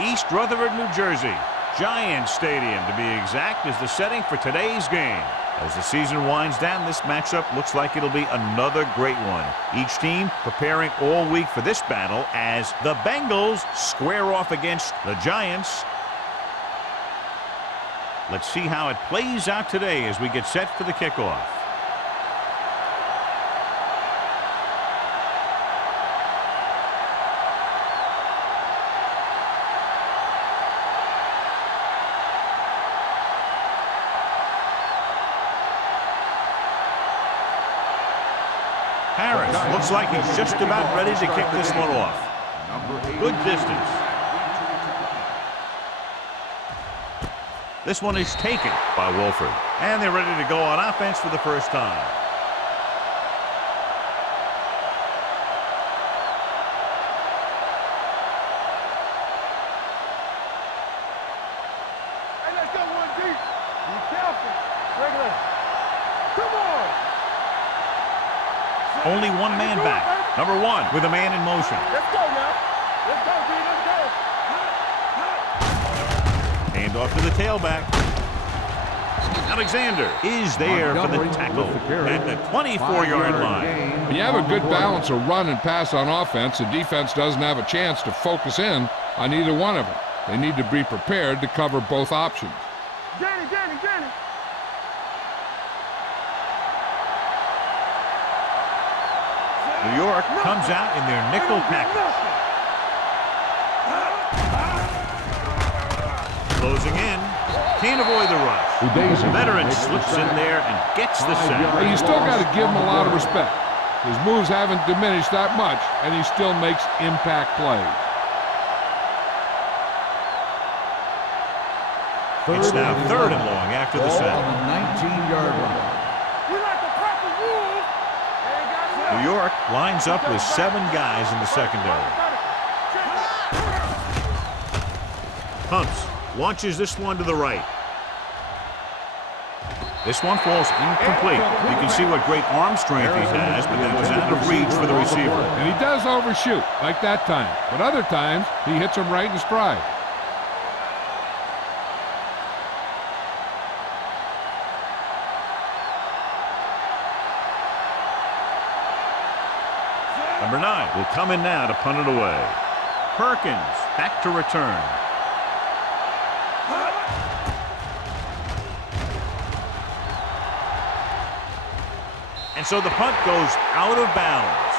East Rutherford, New Jersey. Giants Stadium, to be exact, is the setting for today's game. As the season winds down, this matchup looks like it'll be another great one. Each team preparing all week for this battle as the Bengals square off against the Giants. Let's see how it plays out today as we get set for the kickoff. Harris looks like he's just about ready to kick this one off. Good distance. This one is taken by Wolford. And they're ready to go on offense for the first time. Hey, let's go one deep. Be careful. Regular. Come on. Only one man back. Number one with a man in motion. Let's go now. Let's go, B. Let's go. Hand off to the tailback. Alexander is there for the tackle at the 24-yard line. When you have a good balance of run and pass on offense, the defense doesn't have a chance to focus in on either one of them. They need to be prepared to cover both options. Danny. New York comes out in their nickel package. Closing in. Can't avoid the rush. The veteran slips in there and gets the sack. You still got to give him a lot of respect. His moves haven't diminished that much, and he still makes impact plays. It's now third and long after the sack. On the 19-yard line. We like the proper rules. New York lines up with 7 guys in the secondary. Pumps. Launches this one to the right. This one falls incomplete. You can see what great arm strength he has, but that was out of reach for the receiver. And he does overshoot, like that time. But other times, he hits him right in stride. Number 9 will come in now to punt it away. Perkins back to return. And so the punt goes out of bounds.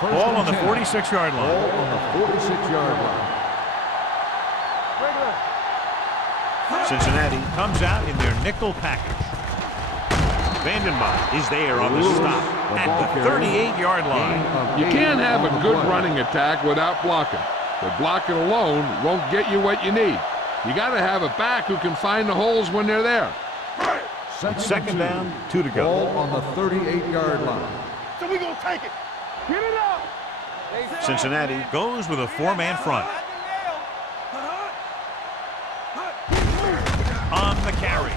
Ball on the 46-yard line. Ball on the 46-yard line. Cincinnati comes out in their nickel package. Vandenbach is there on the stop at the 38-yard line. You can't have a good running attack without blocking. But blocking alone won't get you what you need. You got to have a back who can find the holes when they're there. It's second down, 2 to go. Ball on the 38-yard line. So we gonna take it. Get it up. Cincinnati goes with a 4-man front. On the carry.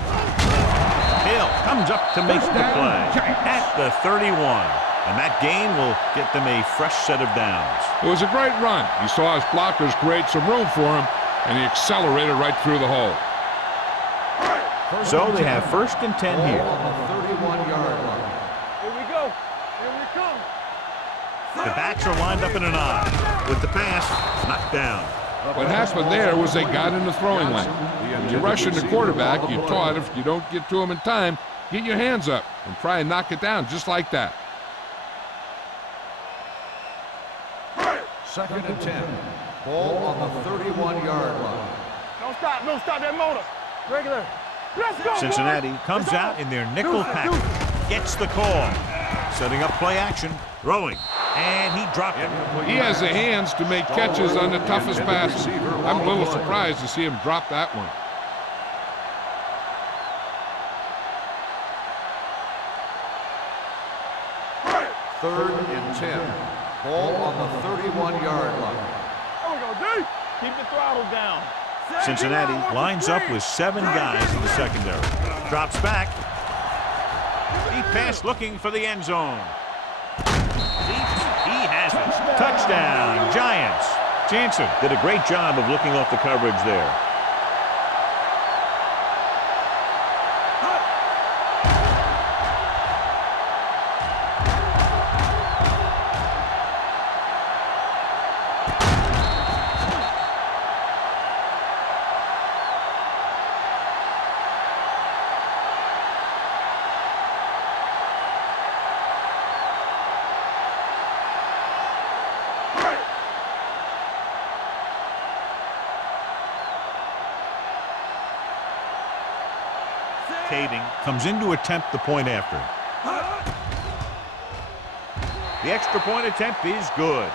Hill comes up to make the play at the 31. And that gain will get them a fresh set of downs. It was a great run. He saw his blockers create some room for him, and he accelerated right through the hole. So they have first and 10 here. On the 31-yard line. Here we go. Here we come. The backs are lined up in an I. With the pass, knocked down. What happened there was they got in the throwing lane. When you're rushing the quarterback, you're taught if you don't get to him in time, get your hands up and try and knock it down just like that. Second and 10. Ball on the 31-yard line. Don't stop that motor. Regular. Let's go. Cincinnati comes out in their nickel package. Gets the call. Setting up play action. Throwing. And he dropped it. He has the hands to make catches on the toughest passes. I'm a little surprised to see him drop that one. Third and 10. Ball on the 31-yard line. There we go, D. Keep the throttle down. Cincinnati lines up with 7 guys in the secondary. Drops back. Deep pass looking for the end zone. Deep, he has it. Touchdown, Giants. Jansen did a great job of looking off the coverage there. Caving comes in to attempt the point after. The extra point attempt is good.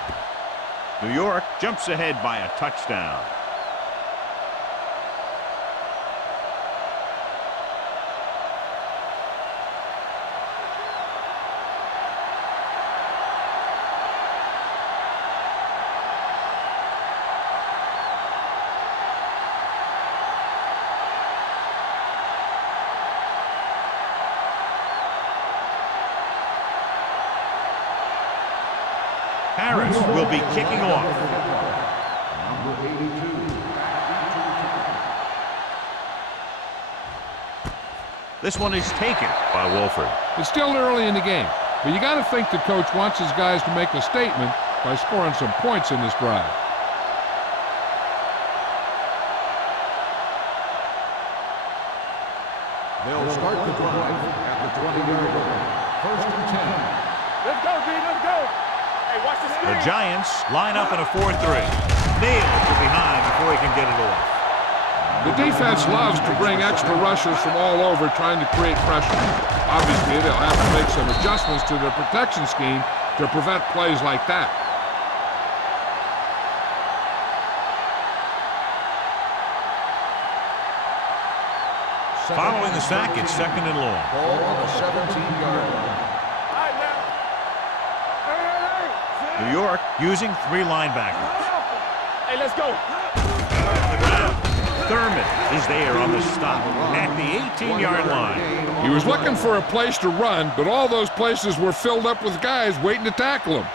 New York jumps ahead by a touchdown. Harris will be kicking off. Number 82. This one is taken by Wolford. It's still early in the game, but you got to think the coach wants his guys to make a statement by scoring some points in this drive. They'll start the drive at the 20-yard line. 1st and 10. Let's go, D. Let's go. Hey, watch the screen. The Giants line up in a 4-3. Nailed to behind before he can get it off. The defense loves to bring extra rushers from all over trying to create pressure. Obviously, they'll have to make some adjustments to their protection scheme to prevent plays like that. Following the sack, it's 2nd and long. Ball on the 17-yard line. All right, now. Hey. New York using 3 linebackers. Hey, let's go. The ground. Thurman is there on the stop at the 18-yard line. He was looking for a place to run, but all those places were filled up with guys waiting to tackle him.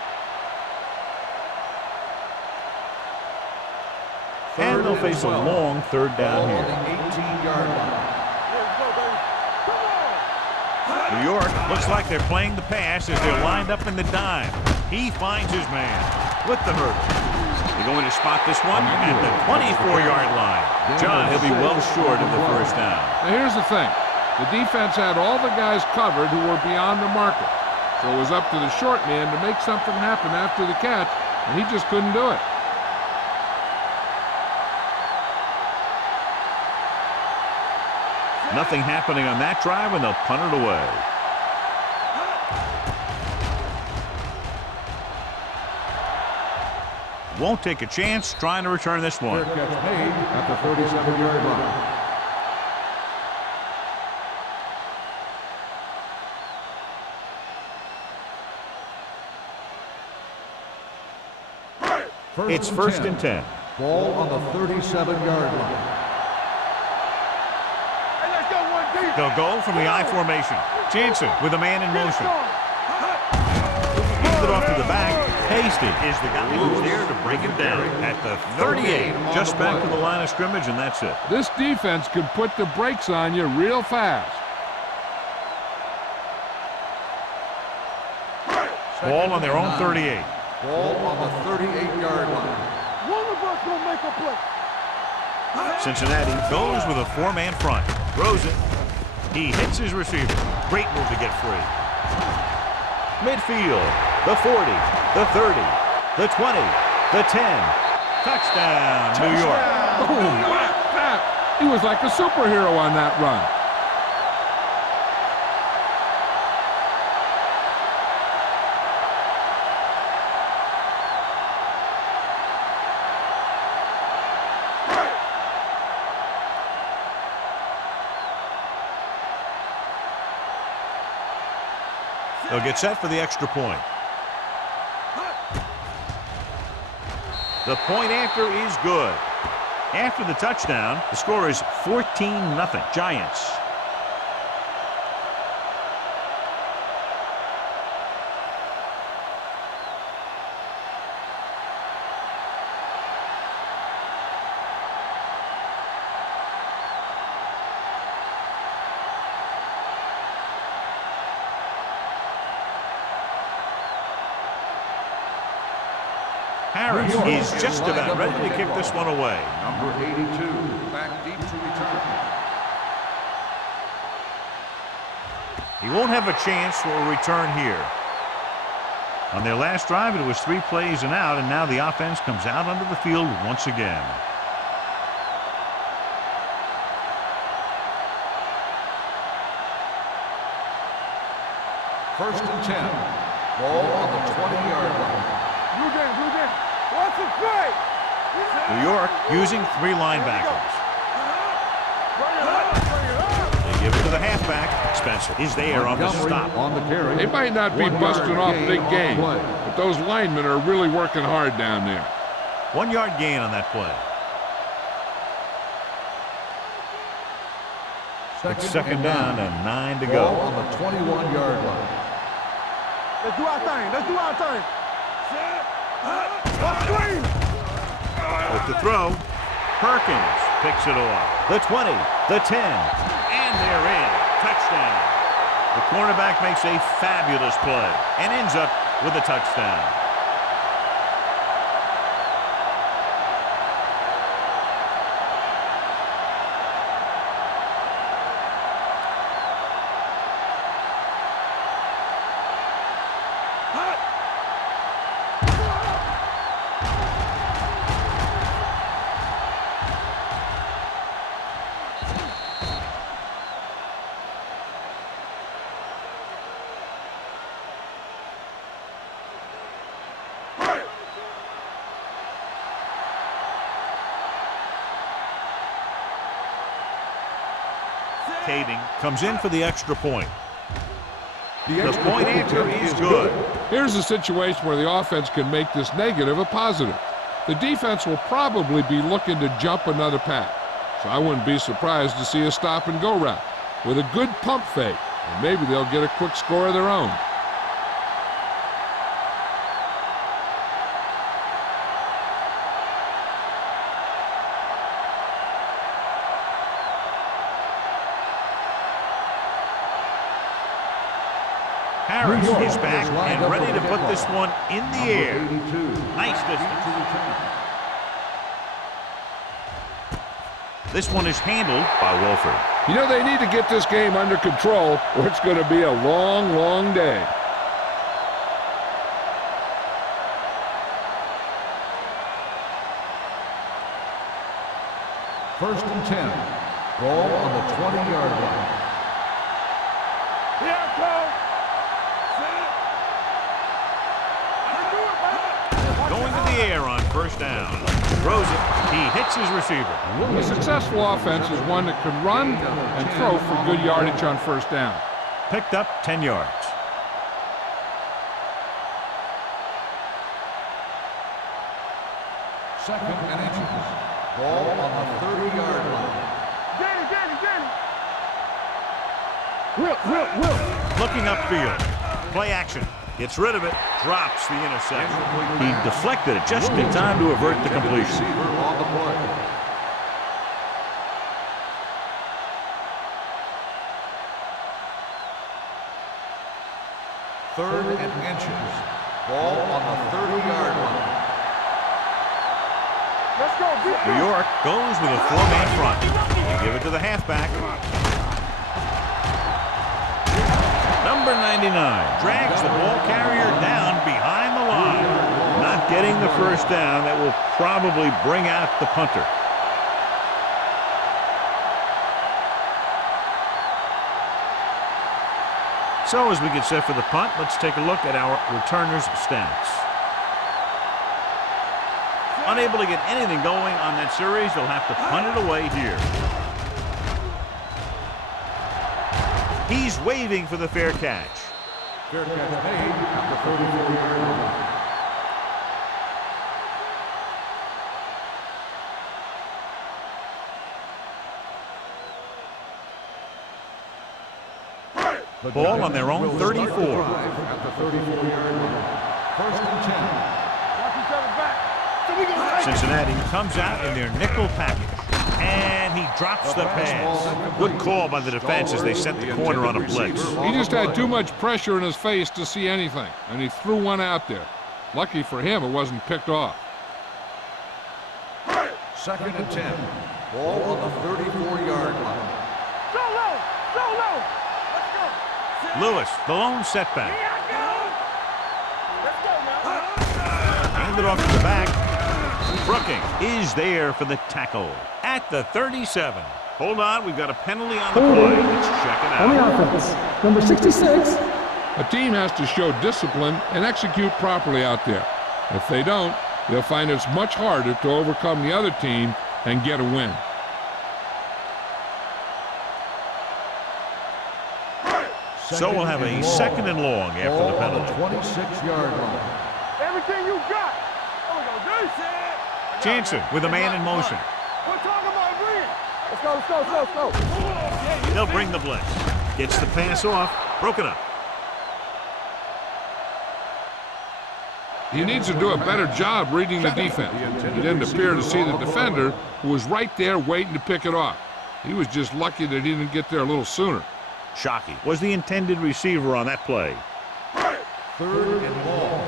And they'll face a long 3rd down Ball on here. the 18-yard line. Let's go, baby. Come on. New York looks like they're playing the pass as they're lined up in the dime. He finds his man with the hurdle. They're going to spot this one at the 24-yard line. John, he'll be well short of the 1st down. Now, here's the thing. The defense had all the guys covered who were beyond the marker. So it was up to the short man to make something happen after the catch, and he just couldn't do it. Nothing happening on that drive, and they'll punt it away. Won't take a chance trying to return this one. Fair catch made at the 37-yard line. It's 1st and 10. Ball on the 37-yard line. Hey, let's go, 1D. They'll go from the I formation. Jansen with a man in motion. Gives it off to the back. Hasty is the guy who's there to break him down at the 38. Just back to the line of scrimmage, and that's it. This defense could put the brakes on you real fast. Ball on their own 38. Ball on the 38-yard line. One of us gonna make a play. Cincinnati goes with a 4-man front. Throws it. He hits his receiver. Great move to get free. Midfield. The 40. The 30. The 20. The 10. Touchdown, New York. Boom! That. He was like a superhero on that run. They'll get set for the extra point. The point after is good. After the touchdown, the score is 14-0 Giants. Harris is just about ready to kick this one away. Number 82, back deep to return. He won't have a chance for a return here. On their last drive, it was 3 plays and out, and now the offense comes out onto the field once again. First and 10. Ball on the 20-yard line. Blue game. What's it play? New York using 3 linebackers. They give it to the halfback. Spencer is there on the stop. On the carry. They might not be busting off big games, but those linemen are really working hard down there. 1-yard gain on that play. It's second down and 9 to go. Ball on the 21-yard line. Let's do our thing. With the throw, Perkins picks it off. The 20, the 10, and they're in. Touchdown. The cornerback makes a fabulous play and ends up with a touchdown. Comes in for the extra point. The point after is good. Here's a situation where the offense can make this negative a positive. The defense will probably be looking to jump another pack, so I wouldn't be surprised to see a stop-and-go route with a good pump fake, and maybe they'll get a quick score of their own. Harris is back and ready to put this one in the air. Nice distance. This one is handled by Wolford. You know, they need to get this game under control, or it's going to be a long, long day. First and 10. Ball on the 20-yard line. Here it comes. Going to the air on first down. Throws it. He hits his receiver. A successful offense is one that can run and throw for good yardage on first down. Picked up 10 yards. Second and inches. Ball on the 30-yard line. Will. Looking upfield. Play action. Gets rid of it. Drops the interception. He deflected it just in time to avert the completion. Receiver on the play. Third and inches. Ball on the 30-yard line. Let's go. New York goes with a 4-man front. They give it to the halfback. Number 99 drags the ball carrier down behind the line. Not getting the first down. That will probably bring out the punter. So as we get set for the punt, let's take a look at our returners' stats. Unable to get anything going on that series, they'll have to punt it away here. He's waving for the fair catch. Fair catch made at the 34-yard line. The Ball on their own defense will 34. start the drive at the 34-yard line. First and 10. Watch each other back. So we gonna take it. Cincinnati comes out in their nickel package, and he drops the pass. Good call by the defense as they sent the corner on a blitz. He just had too much pressure in his face to see anything, and he threw one out there. Lucky for him, it wasn't picked off. Second and 10. Ball on the 34-yard line. So low. So low. Let's go. Lewis, the lone setback. Here I go. Let's go now. Handed off to the back. Brooking is there for the tackle at the 37. Hold on, we've got a penalty on the play. Let's check it On the out. offense, number 66. A team has to show discipline and execute properly out there. If they don't, they'll find it's much harder to overcome the other team and get a win. So we'll have a second and long after the Ball on the penalty. 26-yard line. Everything you got. There we go, D. Jansen with a man in motion. We're talking about agreeing. Let's go, let's go, let's go, let's go. They'll bring the blitz. Gets the pass off. Broken up. He needs to do a better job reading the defense. He didn't appear to see the defender, who was right there waiting to pick it off. He was just lucky that he didn't get there a little sooner. Shockey was the intended receiver on that play. Third and long.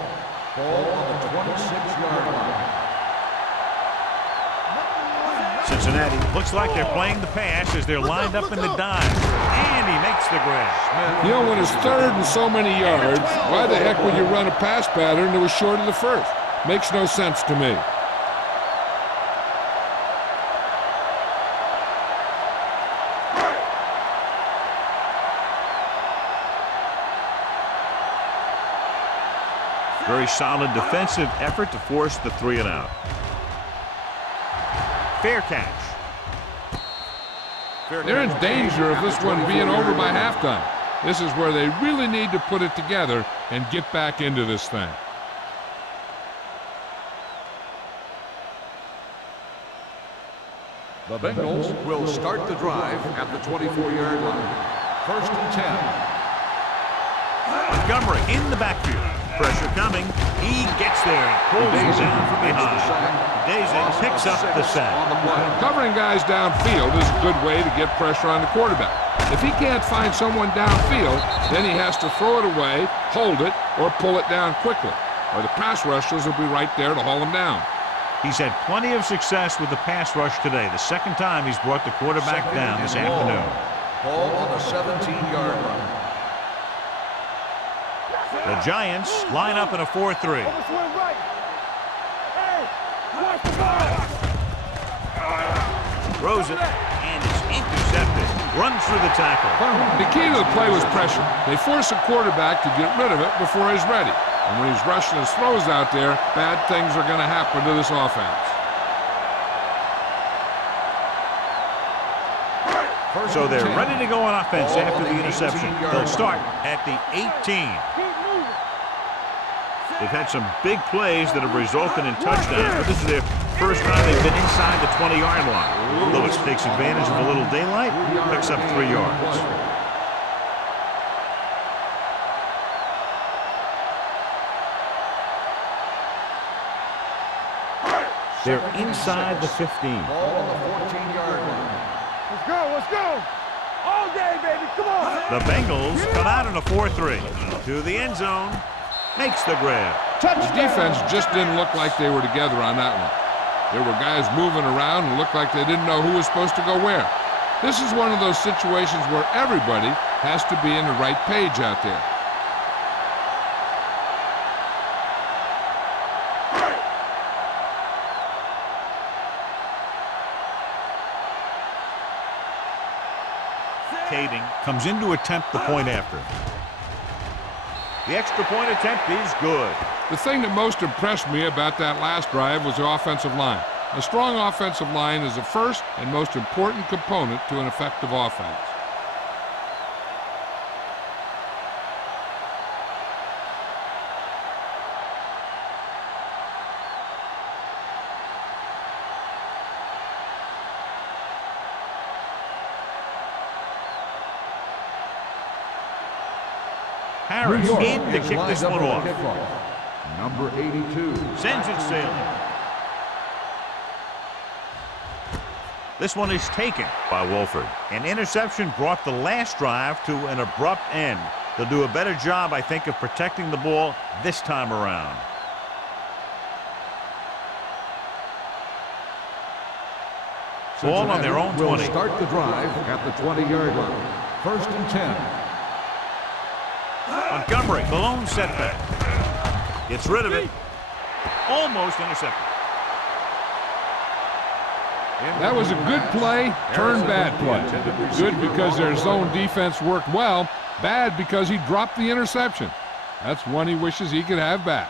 Ball on the 26-yard line. Cincinnati looks like they're playing the pass as they're lined up in the dive. And he makes the grab. You know, when it's third and so many yards, why the heck would you run a pass pattern that was short of the first? Makes no sense to me. Very solid defensive effort to force the 3 and out. Fair catch. They're in danger of this one being over by halftime. This is where they really need to put it together and get back into this thing. The Bengals will start the drive at the 24-yard line. First and 10. Montgomery in the backfield. Pressure coming. He gets there and pulls him down from behind. Daisy picks up the sack. Covering guys downfield is a good way to get pressure on the quarterback. If he can't find someone downfield, then he has to throw it away, hold it, or pull it down quickly, or the pass rushers will be right there to haul him down. He's had plenty of success with the pass rush today. The second time he's brought the quarterback down this afternoon. Ball on the 17-yard line. The Giants line up in a 4-3. Overswing right. Hey, watch the ball. Throws it, and it's intercepted. Runs through the tackle. The key to the play was pressure. They force the quarterback to get rid of it before he's ready. And when he's rushing his throws out there, bad things are going to happen to this offense. So they're ready to go on offense after the interception. They'll start at the 18. Keep moving. They've had some big plays that have resulted in touchdowns, but this is their first time they've been inside the 20-yard line. Lewis takes advantage of a little daylight, picks up 3 yards. They're inside the 15. Ball on the 14-yard line. Let's go, let's go. All day, baby, come on. The Bengals come out in a 4-3. To the end zone. Makes the grab. The defense just didn't look like they were together on that one. There were guys moving around and looked like they didn't know who was supposed to go where. This is one of those situations where everybody has to be in the right page out there. Kading comes in to attempt the point after. The extra point attempt is good. The thing that most impressed me about that last drive was the offensive line. A strong offensive line is the first and most important component to an effective offense. Harris in to kick this one off. Number 82. Sends it sailing. This one is taken by Wolford. An interception brought the last drive to an abrupt end. They'll do a better job, I think, of protecting the ball this time around. Ball on their own 20. Will start the drive at the 20-yard line. 1st and 10. Montgomery, Malone setback. Gets rid of it. Almost intercepted. That was a good play, turned bad play. Good because their zone defense worked well. Bad because he dropped the interception. That's one he wishes he could have back.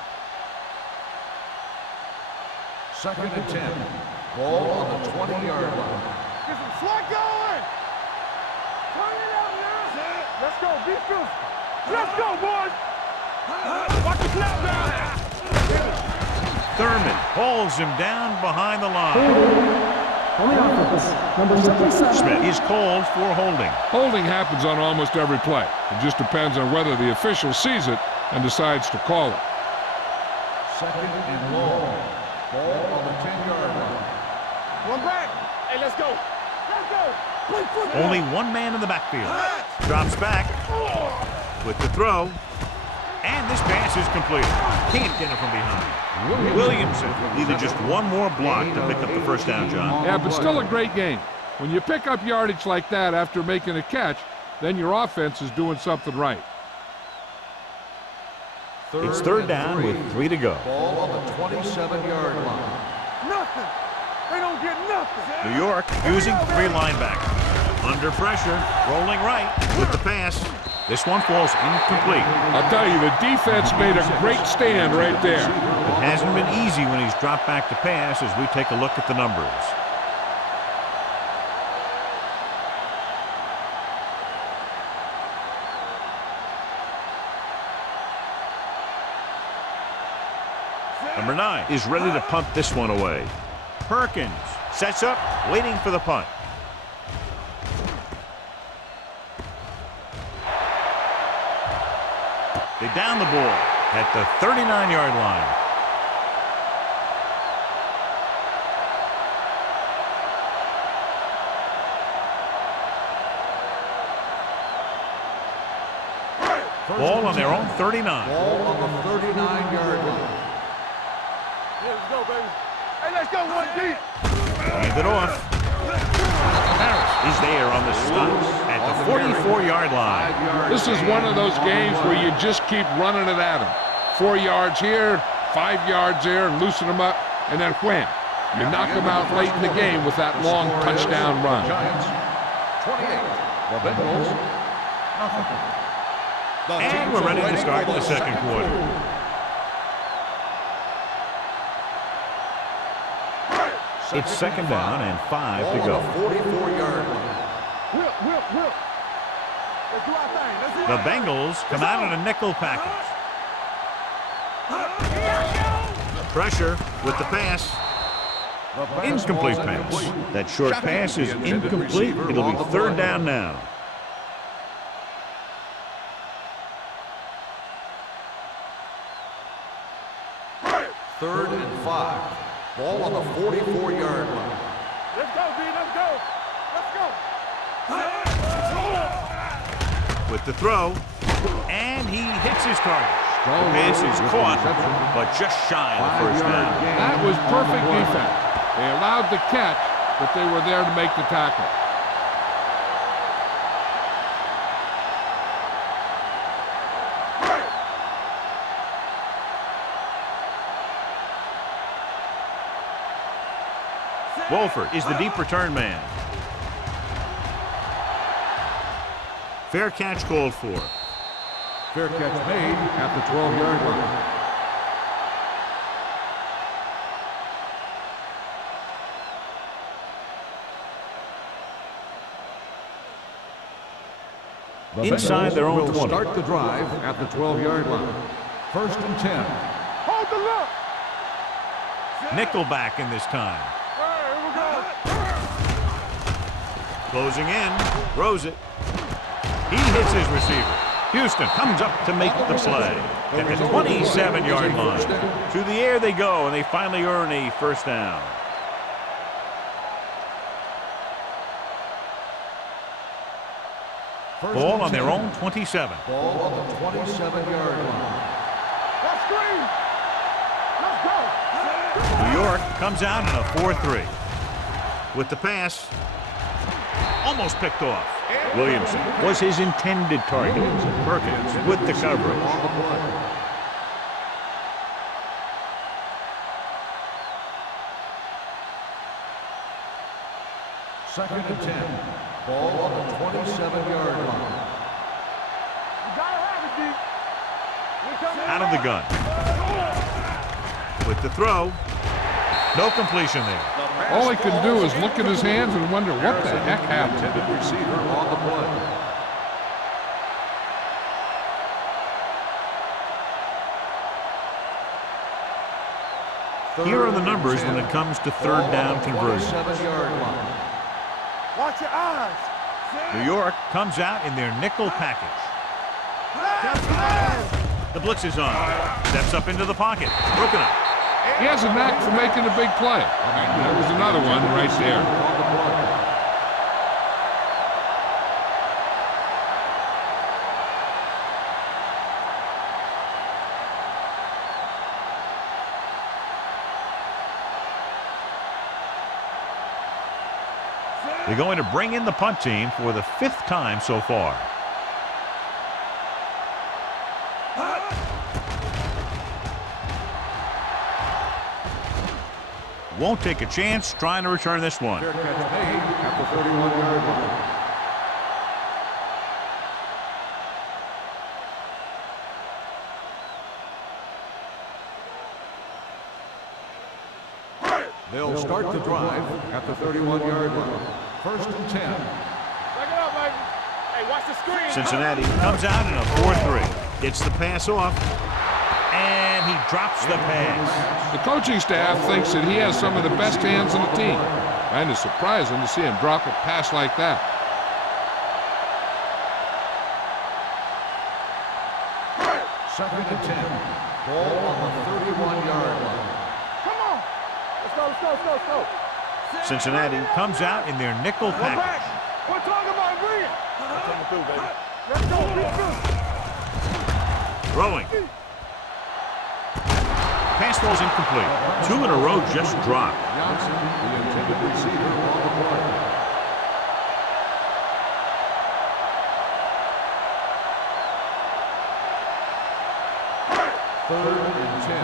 2nd and 10. Ball on the 20-yard line. Get some slack going. Turn it out now. Let's go. Be fierce. Let's go, boys. Watch the snap down. Thurman hauls him down behind the line. On the offense, number 77. Smith is called for holding. Holding happens on almost every play. It just depends on whether the official sees it and decides to call it. 2nd and long. Ball on the 10-yard line. One back. Hey, let's go. Let's go. Play football. Only one man in the backfield. Drops back with the throw. And this pass is completed. Can't get it from behind. Williamson needed just one more block to pick up the first down, John. Yeah, but still a great game. When you pick up yardage like that after making a catch, then your offense is doing something right. It's 3rd down with 3 to go. Ball on the 27-yard line. Nothing. They don't get nothing. New York using 3 linebackers. Under pressure, rolling right with the pass. This one falls incomplete. I'll tell you, the defense made a great stand right there. It hasn't been easy when he's dropped back to pass as we take a look at the numbers. Number 9 is ready to punt this one away. Perkins sets up, waiting for the punt. They down the ball at the 39-yard line. Ball on their own 39. Ball on the 39-yard line. Yeah, let's go, baby. Hey, let's go one deep. Hand it off. Harris is there on the stop at the 44-yard line. This is one of those games where you just keep running it at them. 4 yards here, 5 yards there, and loosen them up, and then wham. You knock them out late in the game with that long touchdown run. Giants, 28. The Bengals, nothing. And we're ready to start the second quarter. It's 2nd down and 5 to go. 44-yard line. Whip. Let's do our thing. Let's do The our thing. Bengals come out in a nickel package. Pressure with the pass. Incomplete pass. That short pass is incomplete. It'll be 3rd down now. Third and 5. Ball on the 44-yard line. Let's go, B. Let's go. With the throw, and he hits his target. The pass is caught, but just shy of the first down. That was perfect defense. They allowed the catch, but they were there to make the tackle. Wolford is the deep return man. Fair catch called for. Fair catch made at the 12-yard line. The Inside Bengals their own will 20. start the drive at the 12-yard line. 1st and 10. Hold the look. Nickelback in this time. All right, here we go. Closing in, throws it. He hits his receiver. Houston comes up to make the play at the 27-yard line. Through the air they go, and they finally earn a first down. Ball on their own 27. Ball on the 27-yard line. Let's screen. Let's go. New York comes out in a 4-3. With the pass, almost picked off. Williamson was his intended target. Perkins with the coverage. Second and 10. Ball on the 27-yard line. You gotta have it, D. Out of the gun. With the throw. No completion there. All he can do is look at his hands and wonder what the heck happened. Intended receiver on the play. Here are the numbers when it comes to third down conversions. 27-yard line. Watch your eyes. New York comes out in their nickel package. The blitz is on. Steps up into the pocket. Broken up. He has a knack for making a big play. And that was another one right there. They're going to bring in the punt team for the 5th time so far. Won't take a chance trying to return this one. Fair catch made at the 31-yard line. They'll start the drive at the 31-yard line. First and 10. Check it out, baby. Hey, watch the screen. Cincinnati comes out in a 4-3. Gets the pass off. And he drops the pass. The coaching staff thinks that he has some of the best hands in the team. And it's surprising to see him drop a pass like that. Second and 10. Ball on the 31-yard line. Come on. Let's go, let's go, let's go, let's go. Cincinnati comes out in their nickel Go package. back. We're talking about bringing. That's coming through, baby. Let's go, let's go. Throwing. Pass ball's incomplete. 2 in a row just dropped. Johnson, the intended receiver on the play. Third and 10.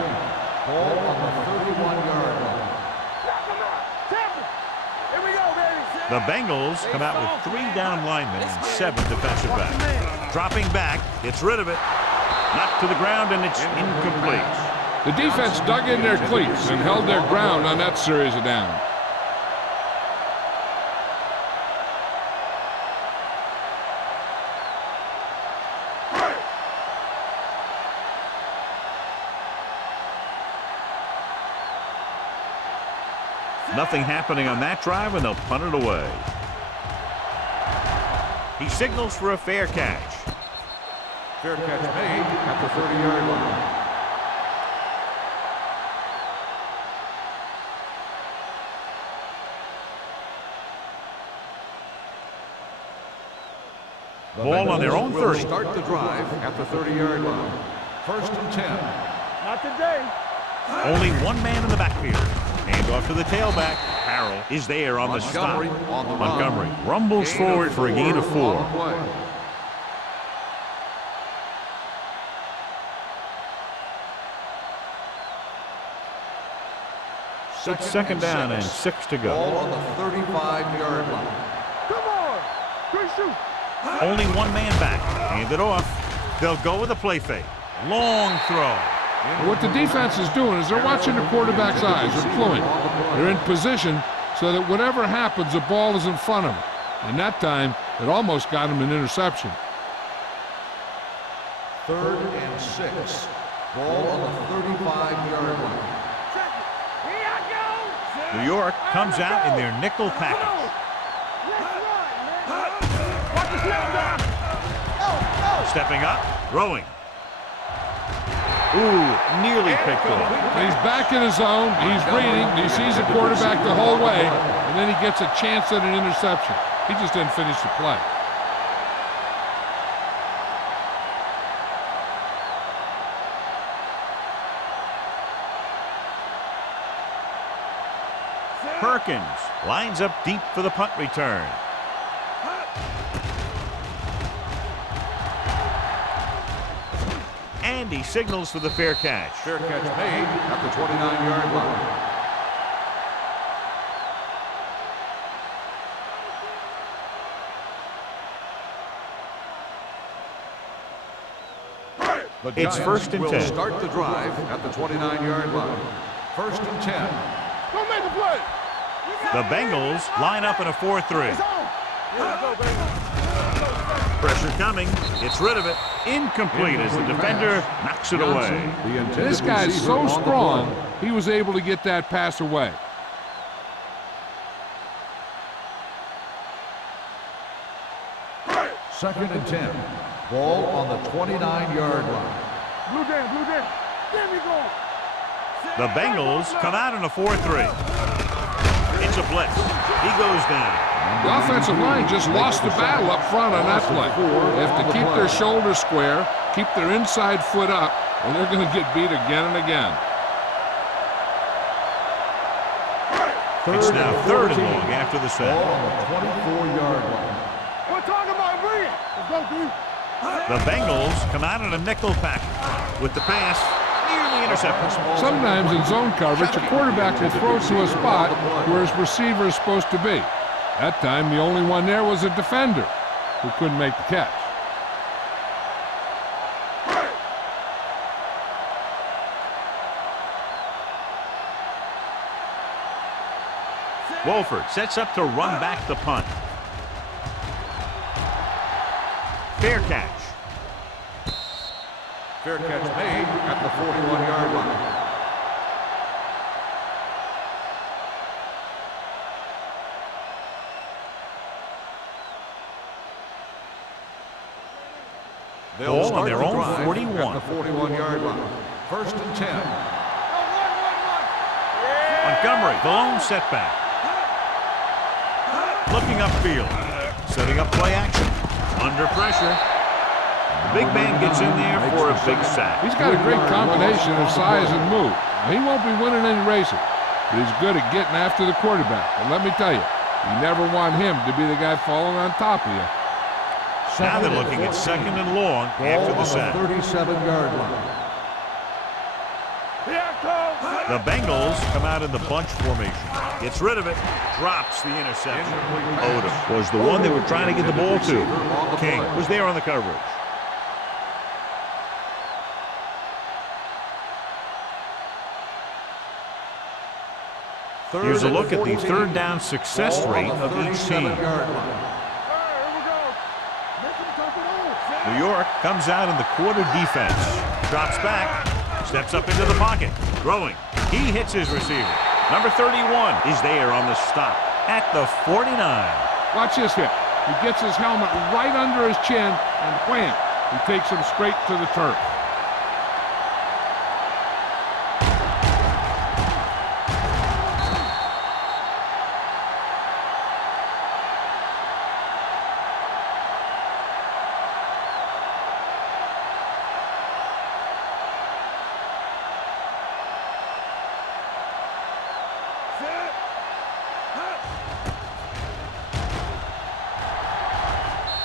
Ball on the 31-yard line. Here we go, baby. The Bengals come out with 3 down linemen and 7 defensive backs. Dropping back, gets rid of it. Knocked to the ground, and it's incomplete. The defense dug in their cleats and held their ground on that series of downs. Nothing happening on that drive, and they'll punt it away. He signals for a fair catch. Fair catch made at the 30-yard line. Ball on their own 30. Start the drive at the 30-yard line. First and 10. Not today. Only one man in the backfield. Hand off to the tailback. Harrell is there on the stop. On the Montgomery rumbles forward for a gain of 4. It's second down and 6 to Ball go. on the 35-yard line. Come on. Good shoot. Only one man back. Hand it off. They'll go with a play fake. Long throw. What the defense is doing is they're watching the quarterback's eyes. They're fluent. They're in position so that whatever happens, the ball is in front of them. And that time, it almost got him an interception. Third and 6. Ball on the 35-yard line. Here I go. New York comes out in their nickel package. Let's run, man. Watch the snap down. Oh, oh. Stepping up, throwing. Ooh, nearly picked off. He's back in his zone. He's reading. He sees the quarterback the whole way, and then he gets a chance at an interception. He just didn't finish the play. Perkins lines up deep for the punt return. And he signals for the fair catch. Fair catch made at the 29-yard line. The It's Giants 1st and will 10. start the drive at the 29-yard line. 1st and 10. Don't make the play. The Bengals line up in a 4-3. Pressure coming. Gets rid of it. Incomplete as the defender knocks it away. This guy's so strong, he was able to get that pass away. Second and 10. Ball on the 29-yard line. Blue down. There we go. The Bengals come out in a 4-3. It's a blitz. He goes down. The offensive line just lost the battle up front on that play. They have to keep their shoulders square, keep their inside foot up, or they're going to get beat again and again. It's now 3rd and long after the Ball set. on the 24-yard line. We're talking about bring it. Let's go, dude. The Bengals come out in a nickel package. With the pass, nearly intercepted. Sometimes in zone coverage, a quarterback will throw to a spot where his receiver is supposed to be. That time, the only one there was a defender who couldn't make the catch. Wolford sets up to run back the punt. Fair catch. Fair catch made at the 41-yard line. Ball on their own 41. At the 41-yard line. 1st and 10. Montgomery, the lone setback. Looking upfield. Setting up play action. Under pressure. The big man gets in there for a big sack. He's got a great combination of size and move. Now, he won't be winning any races, but he's good at getting after the quarterback. And let me tell you, you never want him to be the guy falling on top of you. Now they're looking at 2nd and long after the sack. 37-yard line. The Bengals come out in the bunch formation. Gets rid of it. Drops the interception. Odom was the one they were trying to get the ball to. King was there on the coverage. Here's a look at the 3rd down success rate of each team. New York comes out in the quarter defense. Drops back. Steps up into the pocket. Throwing. He hits his receiver. Number 31 is there on the stop at the 49. Watch this hit. He gets his helmet right under his chin, and wham, he takes him straight to the turf.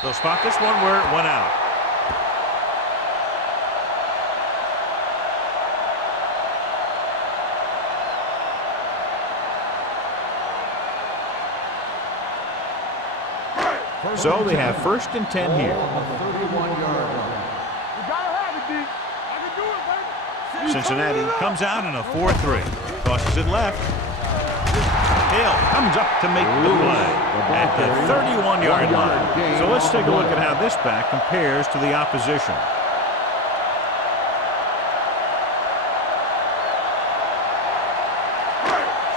They'll spot this one where it went out. So they have 1st and 10 here. Cincinnati comes out in a 4-3. Tosses it left. Hill comes up to make the play at the 31-yard line. So let's take a look at how this back compares to the opposition.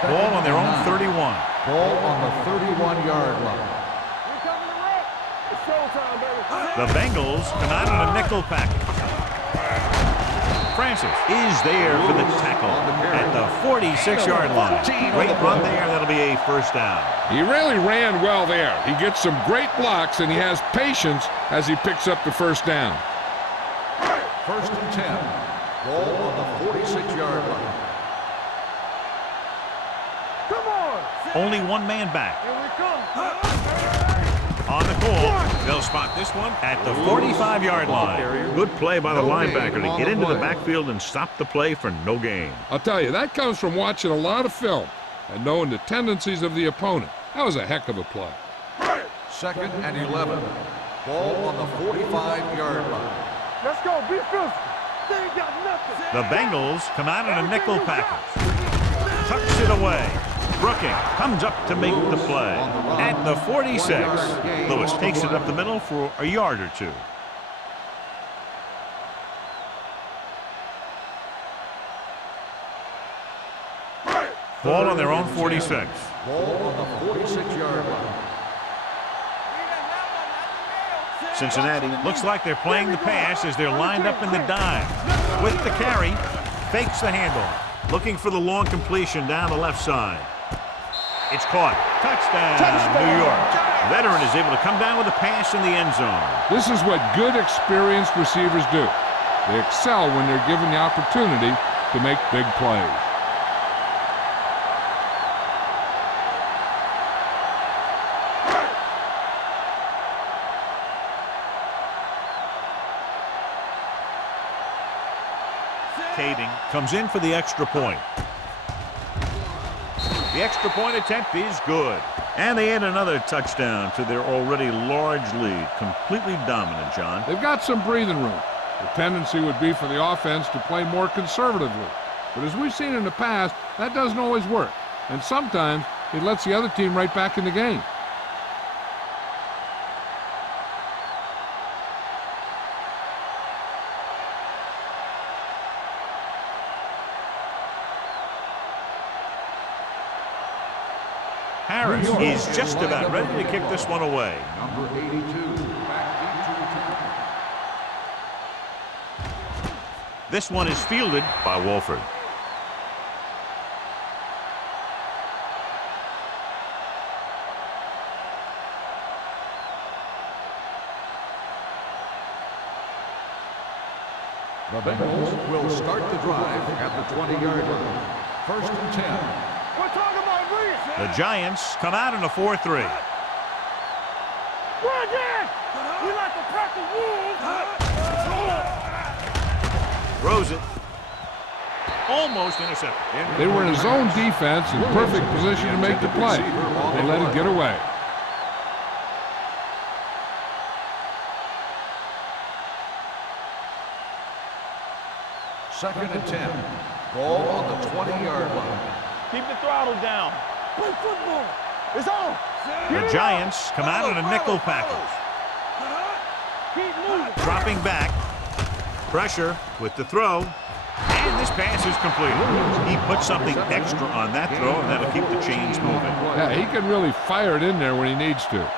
Ball on their own 31. Ball on the 31-yard line. It's showtime, baby. The Bengals come out in a nickel package. Francis is there for the tackle at the 46-yard line. Great run there. That'll be a first down. He really ran well there. He gets some great blocks, and he has patience as he picks up the first down. 1st and 10. Ball on the 46-yard line. Come on. Only one man back. Here we come. On the call, they'll spot this one at the 45-yard line. Good play by the linebacker to get into the backfield and stop the play for no gain. I'll tell you, that comes from watching a lot of film and knowing the tendencies of the opponent. That was a heck of a play. 2nd and 11. Ball on the 45-yard line. Let's go. Be physical. They ain't got nothing. The Bengals come out in a nickel package. Tucks it away. Brooking comes up to make the play at the 46. Lewis takes it up the middle for a yard or two. Ball on their own 46. Ball on the 46-yard line. Cincinnati looks like they're playing the pass as they're lined up in the dime. With the carry, fakes the handoff. Looking for the long completion down the left side. It's caught. Touchdown, New York. Veteran is able to come down with a pass in the end zone. This is what good, experienced receivers do. They excel when they're given the opportunity to make big plays. Kading comes in for the extra point. The extra point attempt is good. And they add another touchdown to their already large lead. Completely dominant, John. They've got some breathing room. The tendency would be for the offense to play more conservatively. But as we've seen in the past, that doesn't always work. And sometimes it lets the other team right back in the game. Harris is just about ready to kick this one away. Number 82, back into return. This one is fielded by Wolford. The Bengals will start the drive at the 20-yard line. 1st and 10. We're talking about Reese. The Giants come out in a 4-3. We're again. We like to practice wolves. Throws it. Almost intercepted. They were in a zone defense in perfect position to make the play. They let it get away. Second and 10. Ball on the 20-yard line. Keep the throttle down. Play football. It's on. The Giants come out in a nickel package. Keep moving. Dropping back. Pressure with the throw. And this pass is completed. He put something extra on that throw, and that'll keep the chains moving. Yeah, he can really fire it in there when he needs to.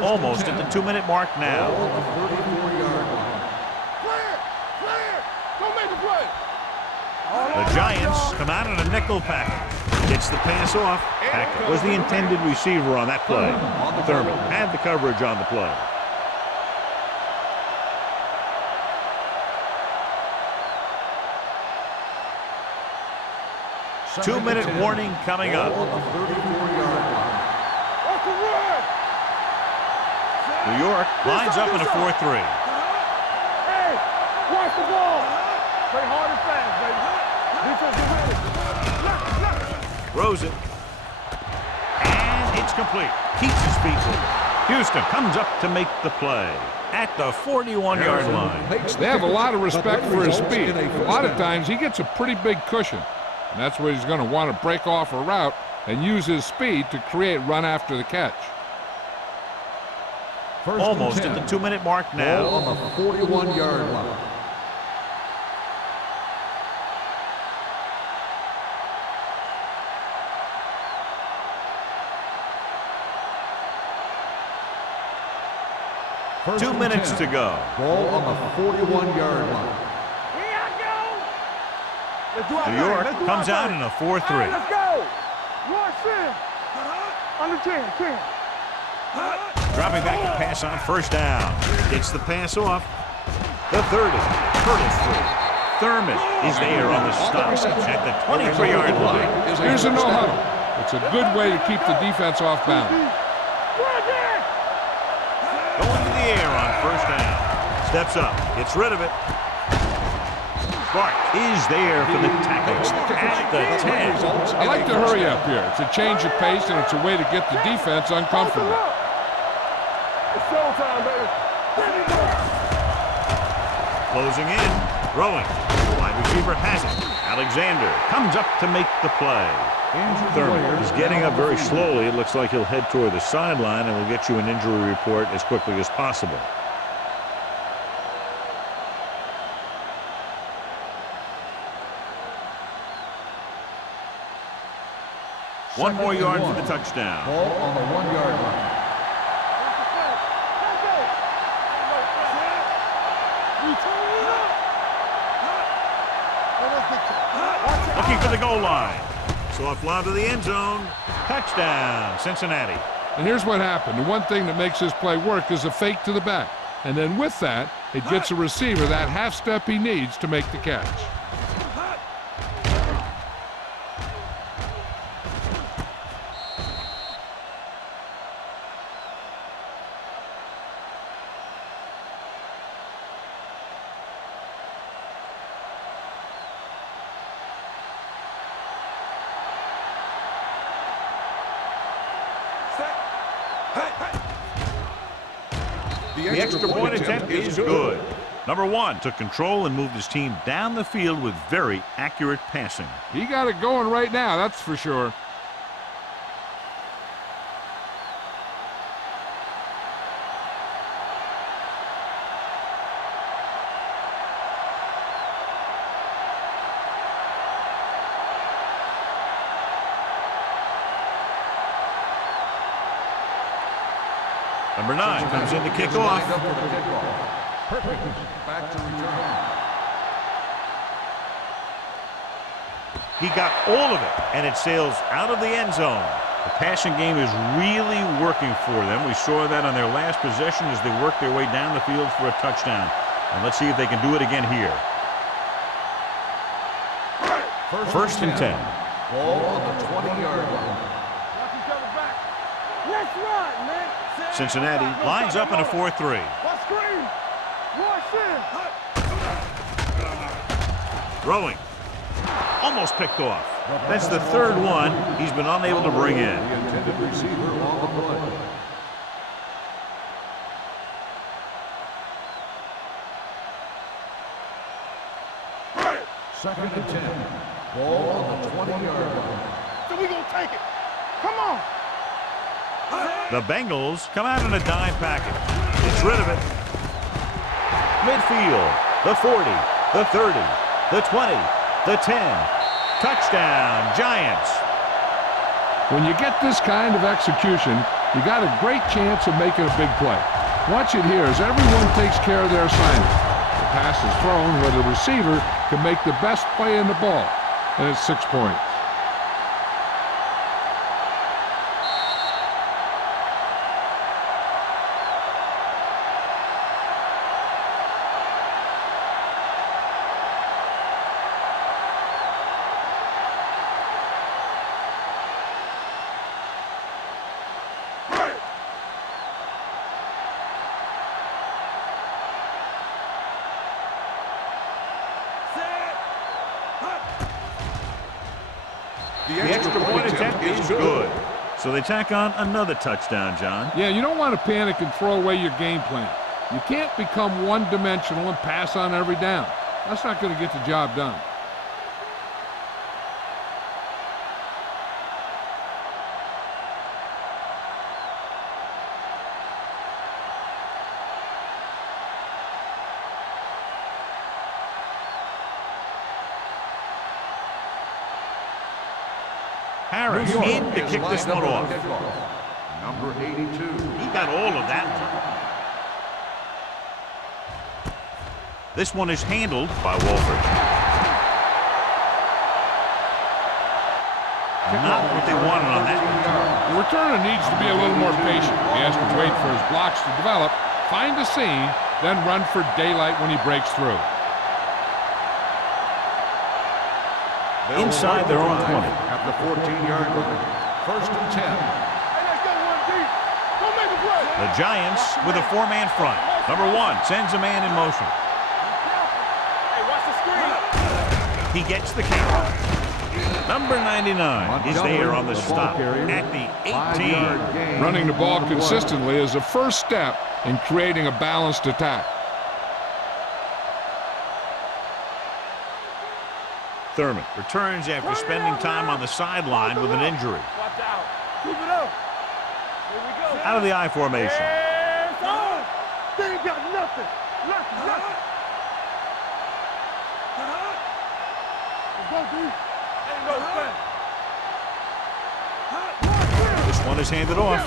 Almost at the 2-minute mark now. Ball on the 34-yard line. Clear. Don't make a play. The Giants come out in a nickel package. Gets the pass off. Hackett was the intended receiver on that play. Thurman had the coverage on the play. Two-minute warning coming up. Ball on the 34-yard line. What's the word? New York lines up in a 4-3. Hey, watch the ball. Play hard and fast, baby. Defensive ready. Throws it. And it's complete. Keeps his feet moving. Houston comes up to make the play at the 41-yard line. They have a lot of respect for his speed. A lot of times he gets a pretty big cushion. And that's where he's going to want to break off a route and use his speed to create run after the catch. Almost at the 2-minute mark now. Ball on the 41-yard line. First 2 and minutes 10. to go. Ball on the 41-yard line. Here I go. Let's do our New thing. York Let's do comes our out thing. in a All 4-3. right, let's go. Rush in. Under 10, 10. Dropping back to pass on first down. Gets the pass off. The 30. Hurdles through. Thurman is there on the stop at the 23-yard line. Here's a no huddle. It's a good way to keep the defense off balance. Going to the air on first down. Steps up. Gets rid of it. Clark is there for the tackle at the 10. I like to hurry up here. It's a change of pace, and it's a way to get the defense uncomfortable. It's showtime, baby. Closing in. Throwing. Wide receiver has it. Alexander comes up to make the play. Thurman is getting up very slowly. It looks like he'll head toward the sideline, and we'll get you an injury report as quickly as possible. One more yard for the touchdown. Ball on the 1-yard line. Looking for the goal line. Soft lob to the end zone. Touchdown, Cincinnati. And here's what happened. The one thing that makes this play work is a fake to the back. And then with that, it gets a receiver that half step he needs to make the catch. The extra point attempt is good. Number one took control and moved his team down the field with very accurate passing. He got it going right now, that's for sure. Number 9 comes in to kick off. Back to return. He got all of it, and it sails out of the end zone. The passing game is really working for them. We saw that on their last possession as they worked their way down the field for a touchdown. And let's see if they can do it again here. First and 10. Ball on the 20-yard line. Let's run, man. Cincinnati lines up in a 4-3. Let's screen. Rush in. Throwing. Almost picked off. That's the third one he's been unable to bring in. The intended receiver on the play. Second and 10. Ball on the 20-yard line. So we gonna take it. Come on. The Bengals come out in a dime package. Gets rid of it. Midfield. The 40. The 30. The 20. The 10. Touchdown, Giants. When you get this kind of execution, you got a great chance of making a big play. Watch it here as everyone takes care of their assignment. The pass is thrown where the receiver can make the best play in the ball, and it's 6 points. The extra point attempt is good. So they tack on another touchdown, John. Yeah, you don't want to panic and throw away your game plan. You can't become one-dimensional and pass on every down. That's not going to get the job done. Harris in to kick this one off. Number 82. He got all of that one. This one is handled by Wolford. Not what they wanted on that one. The returner needs to be a little more patient. He has to wait for his blocks to develop, find a seam, then run for daylight when he breaks through. Inside their own 20. At the 14-yard line. 1st and 10. Hey, let's go one deep. Go make a play. The Giants with a four-man front. Number 1 sends a man in motion. Hey, watch the screen. He gets the count. Number 99 is there on the stop at the 18. Running the ball consistently is the first step in creating a balanced attack. Thurman returns after spending time on the sideline with an injury. Watch out. Keep it up. Here we go. Out of the I formation. Hands on. They ain't got nothing. Nothing. Let's go, D. Ain't no thing. This one is handed off.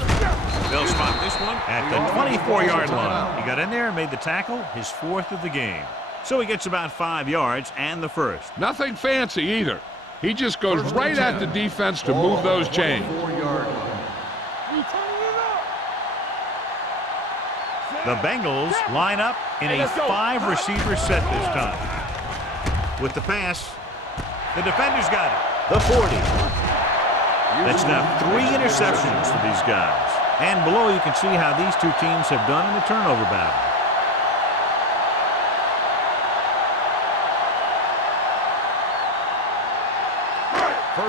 They'll spot this one at the 24-yard line. He got in there and made the tackle, his 4th of the game. So he gets about 5 yards and the first. Nothing fancy either. He just goes right at the defense to move those chains. 4-yard line. We turning it up. The Bengals line up in a 5-receiver set this time. With the pass, the defender's got it. The 40. That's now 3 interceptions for these guys. And below you can see how these two teams have done in the turnover battle.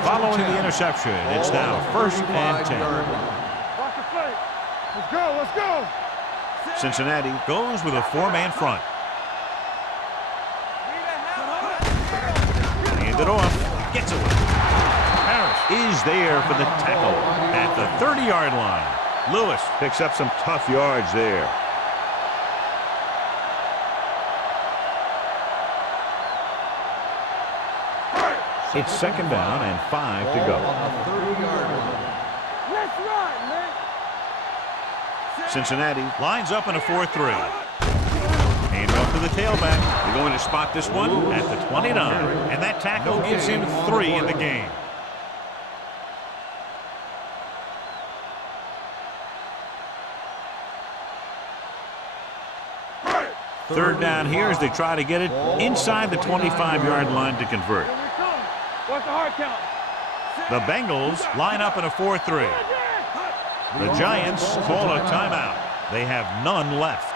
Following the interception, it's now 1st and 10. Watch the play. Let's go. Let's go. Cincinnati goes with a 4-man front. Hand it off. Gets away. Harris is there for the tackle at the 30-yard line. Lewis picks up some tough yards there. It's 2nd down and 5 to go. Let's run, man. Cincinnati lines up in a 4-3. Hand off to the tailback. They're going to spot this one at the 29. And that tackle gives him 3 in the game. Third down here as they try to get it inside the 25-yard line to convert. Here we come. What's the hard count? The Bengals line up in a 4-3. The Giants call a timeout. They have none left.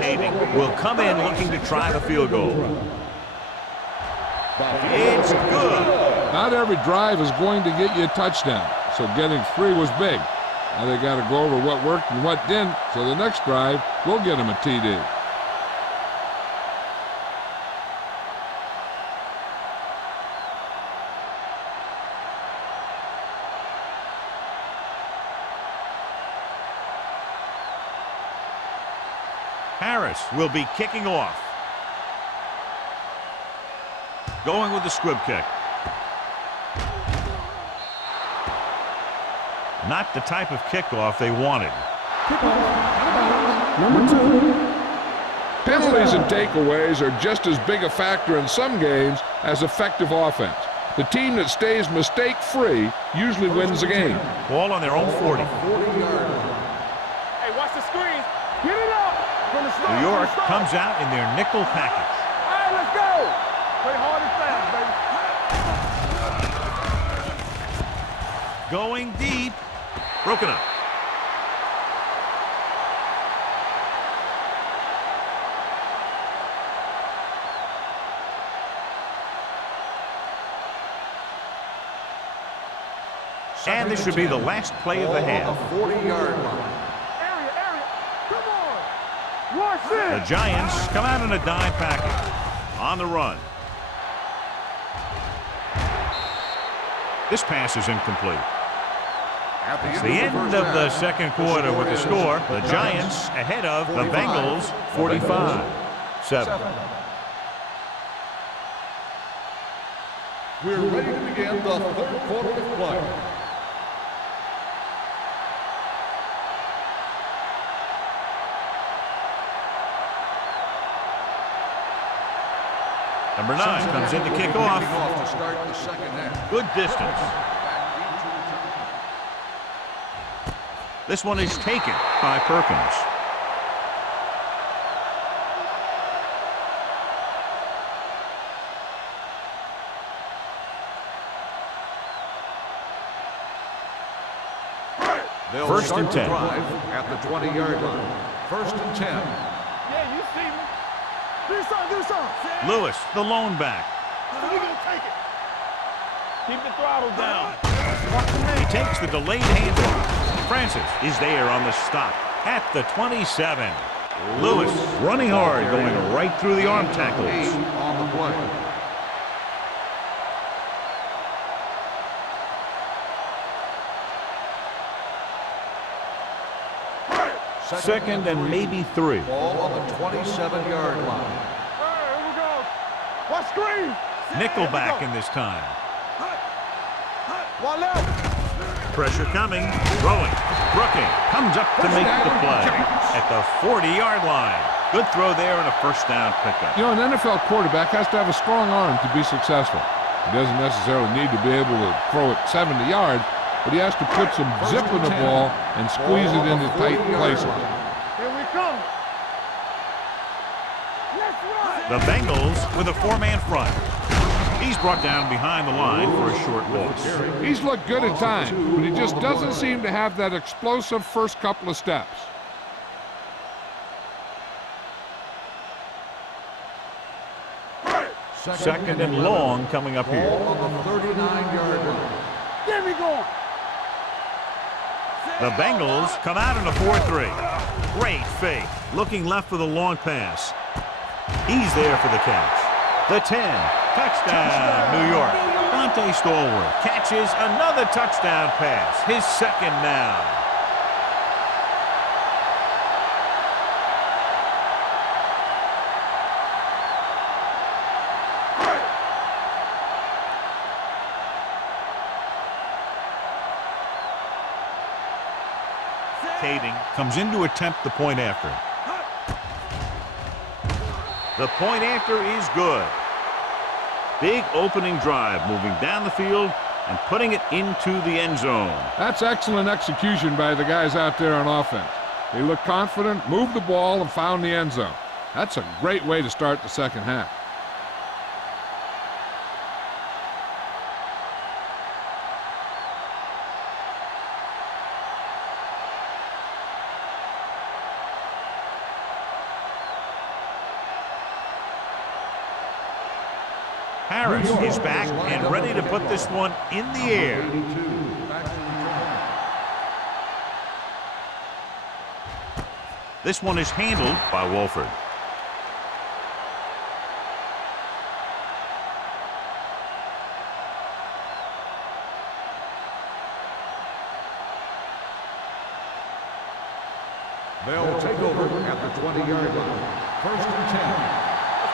Paving will come in looking to try the field goal. It's good. Not every drive is going to get you a touchdown, so getting 3 was big. Now they got to go over what worked and what didn't, so the next drive will get them a TD. Harris will be kicking off. Going with the squib kick. Not the type of kickoff they wanted. Number 2. Penalties and takeaways are just as big a factor in some games as effective offense. The team that stays mistake-free usually wins the game. Ball on their own 40. Hey, watch the screen. Get it up. From the start. New York comes out in their nickel package. All right, let's go. Play hard and fast, baby. Going deep. Broken up. And this should be the last play of the half. 40-yard line. Area. Come on. Watch this. The Giants come out in a dime package. On the run. This pass is incomplete. It's the end of the second quarter with the score. The Giants ahead of the Bengals 45-7. We're ready to begin the third quarter of play. Number 9 comes in to kick off. To start the second half. Good distance. This one is taken by Perkins. They'll First start and 10. the drive at the 20-yard line. First and 10. Yeah, you see me. Do something. Lewis, the lone back. We gonna take it. Keep the throttle down. He takes the delayed handoff. Francis is there on the stop at the 27. Lewis running hard, going right through the arm tackles. On the play. Second and maybe 3. Ball on the 27-yard line. All right, here we go. Watch screen. Nickelback in this time. One left. Pressure coming. Throwing. Brooking comes up to make the play at the 40-yard line. Good throw there and a first down pickup. You know, an NFL quarterback has to have a strong arm to be successful. He doesn't necessarily need to be able to throw it 70 yards, but he has to put some zip in the ball and squeeze it into tight places. Here we come. Let's run. The Bengals with a 4-man front. He's brought down behind the line for a short loss. He's looked good at times, but he just doesn't seem to have that explosive first couple of steps. Second and long coming up here. Ball on the 39-yard line. Get me going. The Bengals come out in a 4-3. Great fake. Looking left for the long pass. He's there for the catch. The 10. Touchdown, New York. Dante Stallworth catches another touchdown pass. His second now. Kading comes in to attempt the point after. The point after is good. Big opening drive, moving down the field and putting it into the end zone. That's excellent execution by the guys out there on offense. They looked confident, moved the ball, and found the end zone. That's a great way to start the second half. Harris is back and ready to put this one in the air. This one is handled by Wolford. They'll take over at the 20-yard line. First and 10.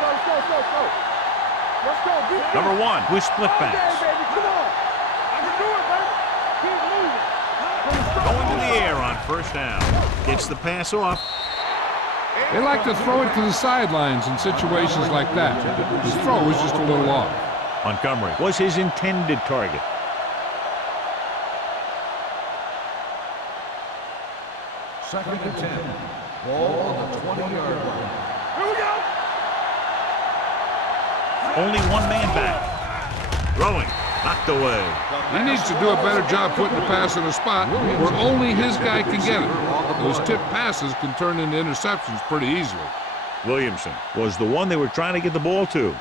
Let's go. Let's go. Beat Number 1 with split backs. baby. Come on. I can do it, baby. Keep moving. Going to the air on first down. Gets the pass off. They like to throw it to the sidelines in situations like that. His throw was just a little off. Montgomery was his intended target. Second and 10. Ball on the 20-yard line. Here we go. Only one man back. Throwing. Knocked away. He needs to do a better job putting the pass in a spot where only his guy can get it. Those tipped passes can turn into interceptions pretty easily. Williamson was the one they were trying to get the ball to.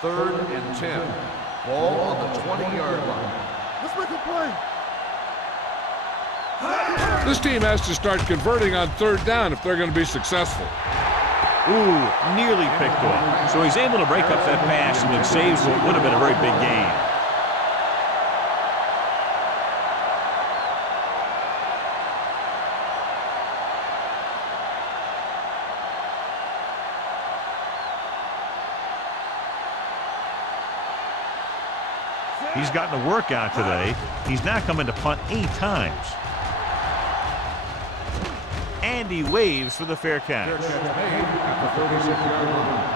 Third and 10. Ball on the 20-yard line. Let's make a play. This team has to start converting on third down if they're going to be successful. Ooh, nearly picked off. So he's able to break up that pass and it saves what would have been a very big gain. He's gotten a workout today. He's now coming to punt 8 times. And he waves for the fair catch. Fair catch made at the 36-yard line.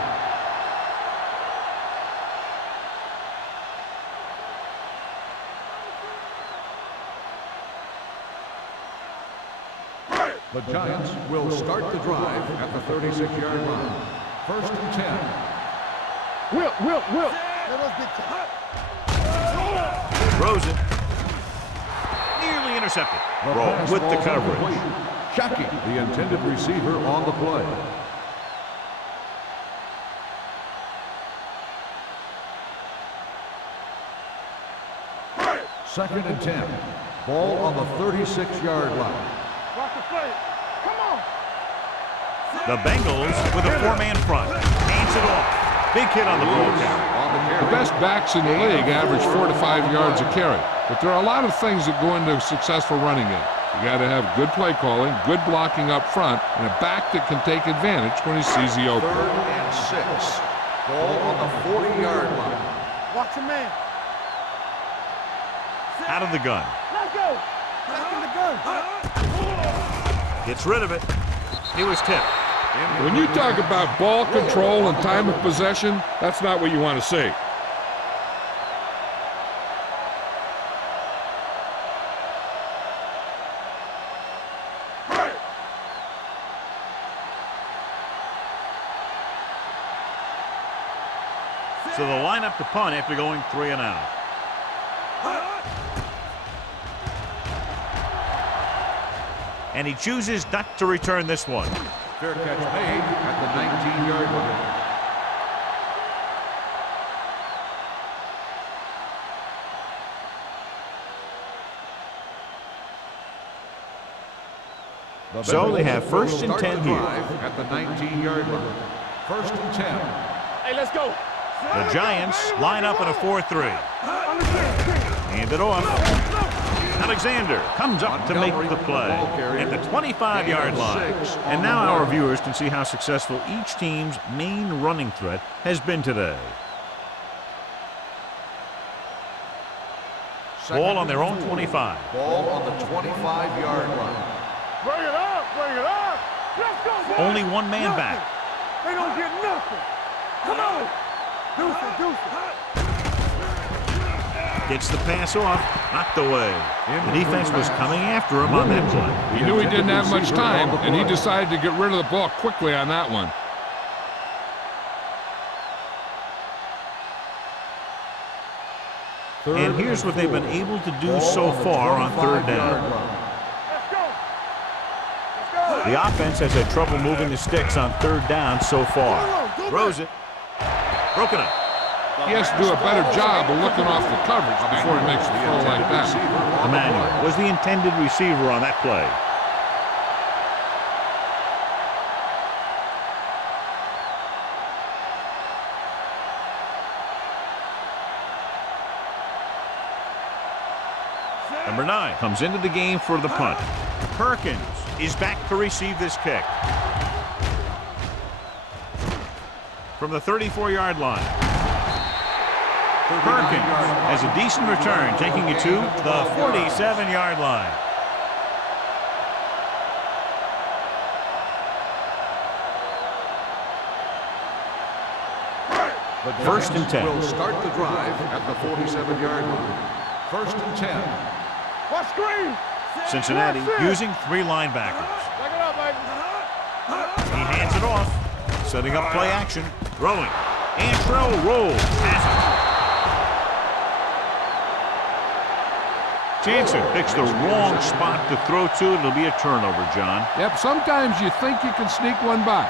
The Giants will start the drive at the 36-yard line. 1st and 10. Will. Throws it. Nearly intercepted. Roll with the coverage. Shockey, the intended receiver on the play. Second and 10. Ball on the 36-yard line. Watch the play. Come on. The Bengals with a 4-man front. Hands it off. Big hit on the ball carry. The best backs in the league average 4 to 5 yards a carry. But there are a lot of things that go into a successful running game. You got to have good play calling, good blocking up front, and a back that can take advantage when he sees the opening. 3rd and 6. Ball on the 40-yard line. Watch your man. Out of the gun. Let's go. Back in the gun. Gets rid of it. He was tipped. When you talk about ball control and time of possession, that's not what you want to see. So they'll line up to punt after going 3 and out. And he chooses not to return this one. Fair catch made at the 19-yard line. So they have 1st and 10 here. At the 19-yard line. 1st and 10. Hey, let's go. The Giants line up in a 4-3. Hand it off. Alexander comes up to make the play at the 25-yard line. And now our viewers can see how successful each team's main running threat has been today. Ball on their own 25. Ball on the 25-yard line. Bring it up. Let's go, boy. Only one man back. They don't get nothing. Come on. Deuce it. Gets the pass off, knocked away. The defense was coming after him on that play. He knew he didn't have much time, and he decided to get rid of the ball quickly on that one. And here's what they've been able to do so far on 3rd down. The offense has had trouble moving the sticks on 3rd down so far. Throws it. Broken up. He has to do a better job of looking off the coverage before he makes a throw like that. Emmanuel was the intended receiver on that play. Number 9 comes into the game for the punt. Perkins is back to receive this kick. From the 34-yard line. Perkins has a decent return, taking it to the 47-yard line. The 1st and 10. Will start the drive at the 47-yard line. 1st and 10. Watch screen. Cincinnati using 3 linebackers. Back it up, baby. He hands it off, setting up play action, throwing. Antrell rolls. Jansen picks the wrong spot to throw to. It'll be a turnover, John. Yep, sometimes you think you can sneak one by,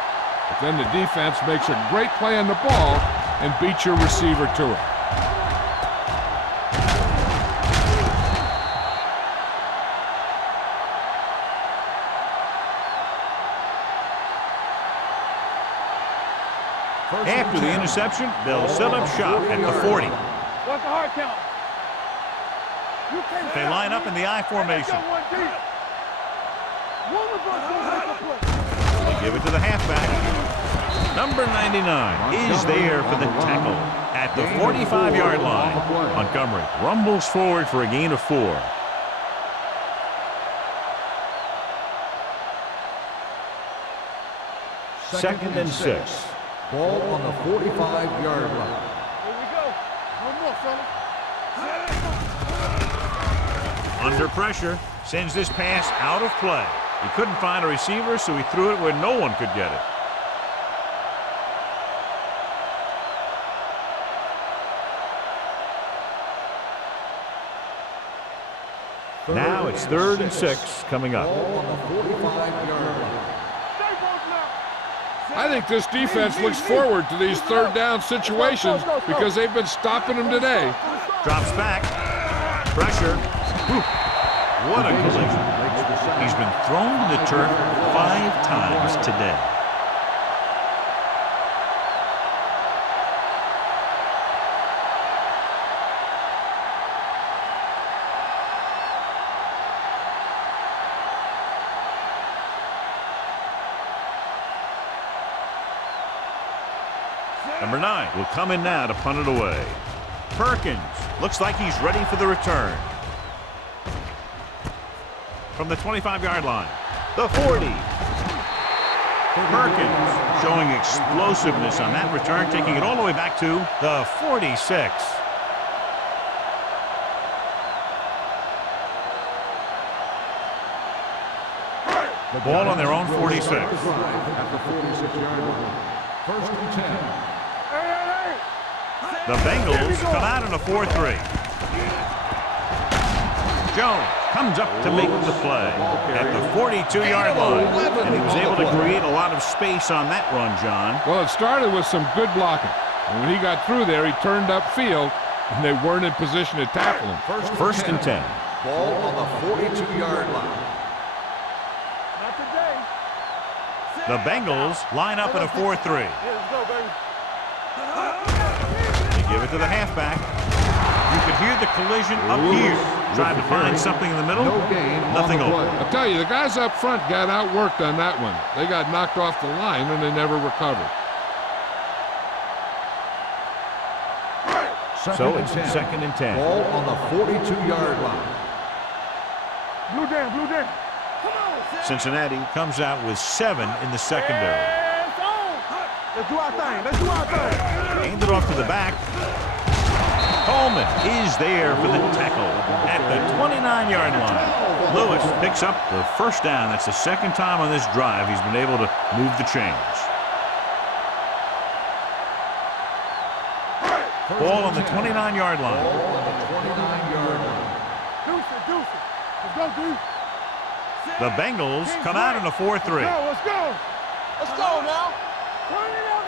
but then the defense makes a great play on the ball and beats your receiver to it. After the interception, they'll set up shop at the 40. What's the hard count? They line up in the I formation. They give it to the halfback. Number 99 is there for the tackle. At the 45-yard line, Montgomery rumbles forward for a gain of 4. Second and 6. Ball on the 45-yard line. Here we go. One more, fella. Under pressure, sends this pass out of play. He couldn't find a receiver, so he threw it where no one could get it. Now it's 3rd and 6 coming up. Ball on the 45-yard line. I think this defense looks forward to these third down situations because they've been stopping them today. Drops back. Pressure. Whew. What a collision. He's been thrown to the turf 5 times today. Number 9 will come in now to punt it away. Perkins looks like he's ready for the return. From the 25-yard line, the 40. Perkins showing explosiveness on that return, taking it all the way back to the 46. The ball on their own 46. At the 46-yard line. 1st and 10. The Bengals come out in a 4-3. Jones comes up to make the play at the 42-yard line. And he was able to create a lot of space on that run, John. Well, it started with some good blocking. And when he got through there, he turned upfield, and they weren't in position to tackle him. 1st and 10. Ball on the 42-yard line. Not today. The Bengals line up in a 4-3. Here, let's go, baby. They give it to the halfback. You could hear the collision up here. Trying to find something in the middle. No gain. Nothing open. I'll tell you, the guys up front got outworked on that one. They got knocked off the line, and they never recovered. So it's 2nd and 10. Ball on the 42-yard line. Blue down, blue down. Cincinnati comes out with 7 in the secondary. It's on. Let's do our thing. Let's do our thing. Aimed it off to the back. Coleman is there for the tackle at the 29-yard line. Lewis picks up the 1st down. That's the 2nd time on this drive he's been able to move the chains. Ball on the 29-yard line. Ball on the 29-yard line. Deuce it, deuce it. Let's go, Deuce. The Bengals come out in a 4-3. Let's go. Let's go now. Turn it up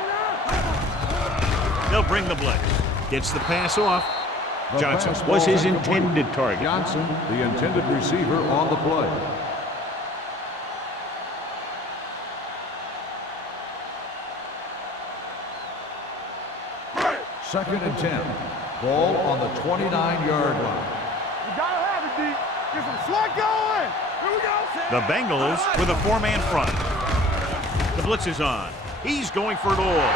now. They'll bring the blitz. Gets the pass off. The Johnson pass was ball his on the intended 20. target. Johnson, the intended receiver on the play. Second and 10. Ball on the 29-yard line. You gotta have it, D. Get some slug going. Here we go. The Bengals with a 4-man front. The blitz is on. He's going for it all.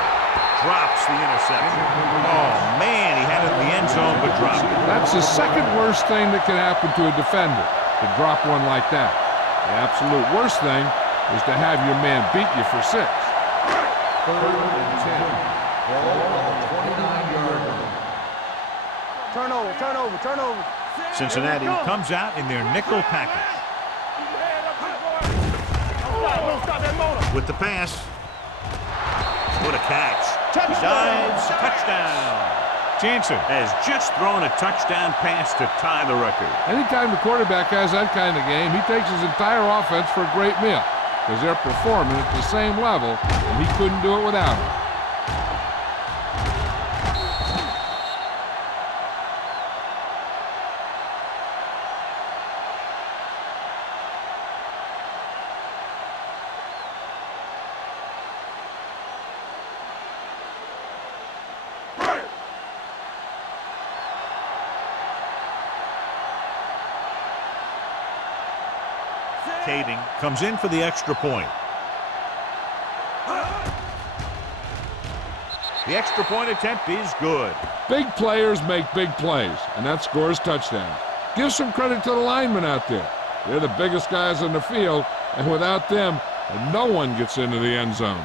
Drops the interception. Oh, man, he had it in the end zone, but dropped it. That's the second worst thing that can happen to a defender, to drop one like that. The absolute worst thing is to have your man beat you for 6. 3rd and 10. Ball on the 29-yard line. Turn over, turn over, turn over. Cincinnati comes out in their nickel package. Don't stop that motor. With the pass. What a catch. Dives, touchdown. Jansen has just thrown a touchdown pass to tie the record. Anytime the quarterback has that kind of game, he takes his entire offense for a great meal because they're performing at the same level, and he couldn't do it without him. Kading comes in for the extra point. The extra point attempt is good. Big players make big plays, and that scores touchdowns. Give some credit to the linemen out there. They're the biggest guys on the field, and without them, no one gets into the end zone.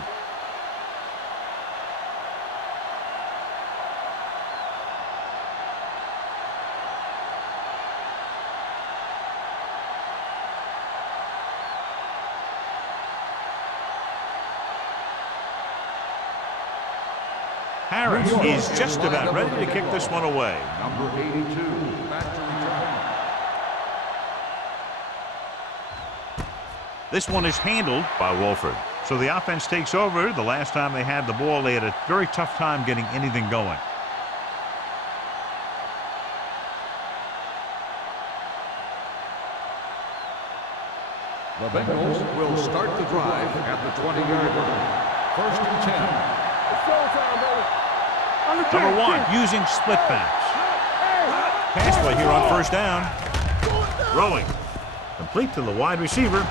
Harris is just about ready to kick this one away. Number 82, back to return. This one is handled by Wolford. So the offense takes over. The last time they had the ball, they had a very tough time getting anything going. The Bengals will start the drive at the 20-yard line. First and 10. It's showtime, baby. Number 1 using split backs. Pass play here on first down. Rolling. Complete to the wide receiver.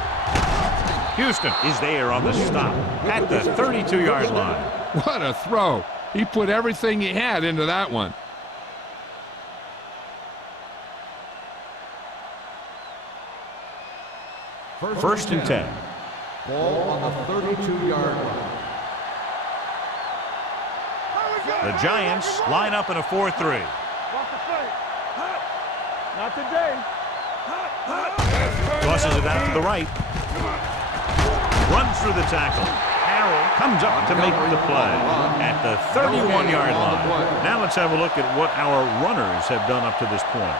Houston is there on the stop at the 32-yard line. What a throw. He put everything he had into that one. First and 10. Ball on the 32-yard line. The Giants line up in a 4-3. Watch the play. Not today. Tosses it out to the right. Runs through the tackle. Harrell comes up to make the play at the 31-yard line. Now let's have a look at what our runners have done up to this point.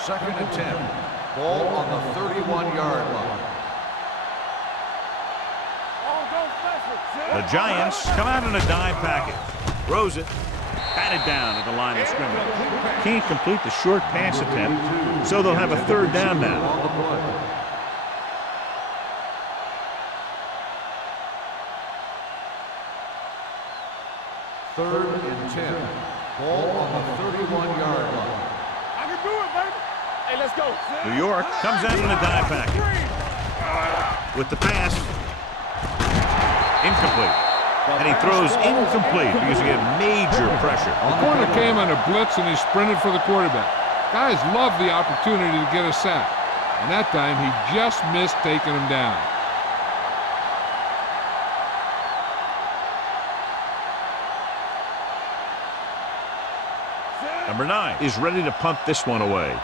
Second and 10. Ball on the 31-yard line. The Giants come out in a dime package. Throws it. Batted down at the line of scrimmage. Can't complete the short pass attempt, so they'll have a third down now. Third and 10. Ball on the 31-yard line. I can do it, baby. Hey, let's go. New York comes out in a dime package. With the pass. Incomplete. And he throws incomplete because he had major pressure. The corner came on a blitz and he sprinted for the quarterback. Guys love the opportunity to get a sack. And that time he just missed taking him down. Number 9 is ready to punt this one away.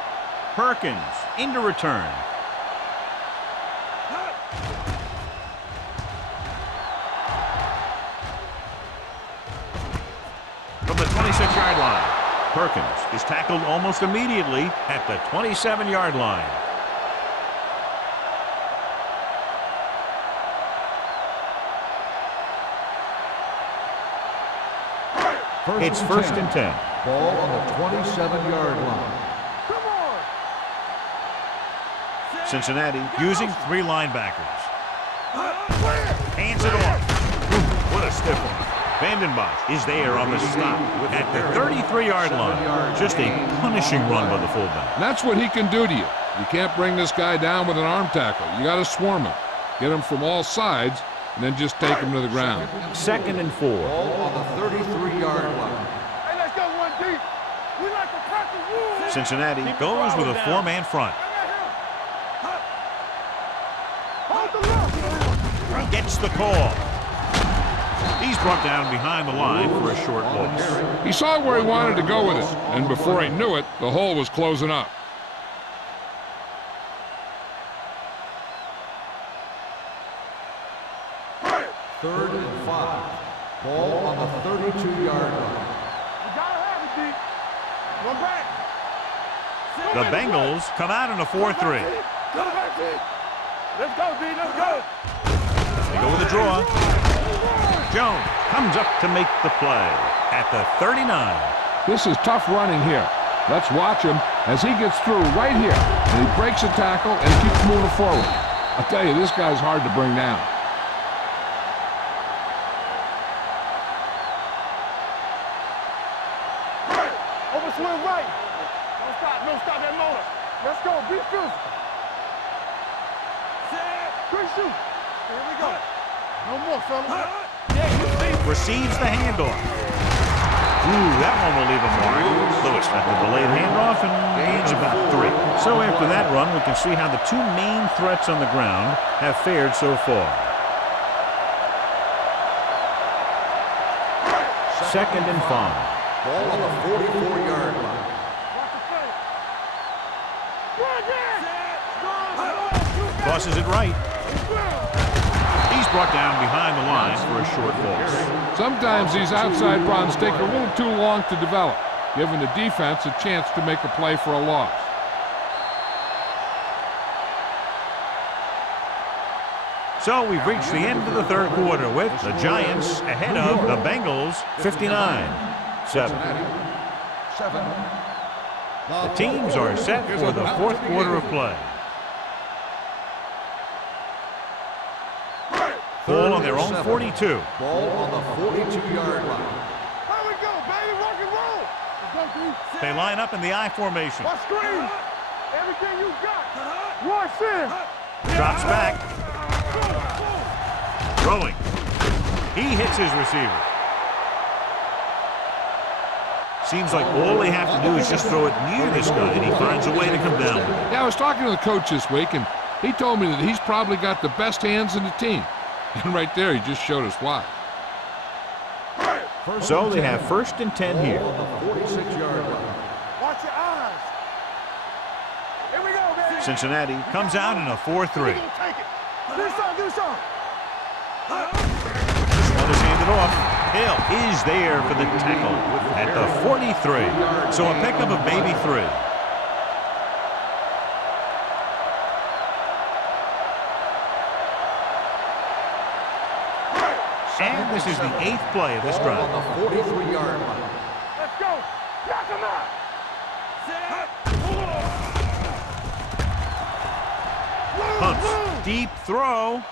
Perkins into return. From the 26-yard line, Perkins is tackled almost immediately at the 27-yard line. It's first and 10. Ball on the 27-yard line. Come on. Cincinnati using 3 linebackers. Hands it off. Ooh, what a stiff one. Vandenbosch is there on the stop at the 33-yard line. Just a punishing run by the fullback. And that's what he can do to you. You can't bring this guy down with an arm tackle. You got to swarm him. Get him from all sides, and then just take him to the ground. Second and 4. Ball on the 33-yard line. Hey, let's go one deep. We like to practice rules. Cincinnati goes with a 4-man front. Hold the look. Gets the call. He's brought down behind the line for a short loss. He saw where he wanted to go with it, and before he knew it, the hole was closing up. Third and 5. Ball on the 32-yard line. You gotta have it, D. One back. The Bengals come out in a 4-3. Go back, D. Let's go, D. Let's go. They go with a draw. Jones comes up to make the play at the 39. This is tough running here. Let's watch him as he gets through right here. And he breaks a tackle and keeps moving forward. I'll tell you, this guy's hard to bring down. Overswing right. Don't stop that motor. Let's go. Be physical. 3 shoot. Here we go. No more, fellas. Receives the handoff. Ooh, that one will leave a mark. Lewis got the delayed handoff and gains about 3. So after that run, we can see how the two main threats on the ground have fared so far. Second and 5. Ball on the 44-yard line. Tosses it right. He's brought down behind the line for a short loss. Sometimes these outside runs take a little too long to develop, giving the defense a chance to make a play for a loss. So we've reached the end of the third quarter with the Giants ahead of the Bengals 59-7. The teams are set for the fourth quarter of play. Ball on their own 42. Ball on the 42-yard line. Here we go, baby. Rock and roll. Let's go, D. They line up in the I formation. Watch screen. Everything you got. Watch in. Drops back. Throwing. He hits his receiver. Seems like all they have to do is just throw it near this guy, and he finds a way to come down with it. Yeah, I was talking to the coach this week, and he told me that he's probably got the best hands in the team. And right there, he just showed us why. So they have first and 10 here. Ball on the 46-yard line. Watch your eyes. Here we go, baby. Cincinnati comes out in a 4-3. Take it. Do something, do something. This one is handed off. Hill is there for the tackle at the 43. So a pickup of maybe 3. And this is the 8th play of this drive. On the 43-yard line. Let's go. Knock him out. Hunts. Deep throw.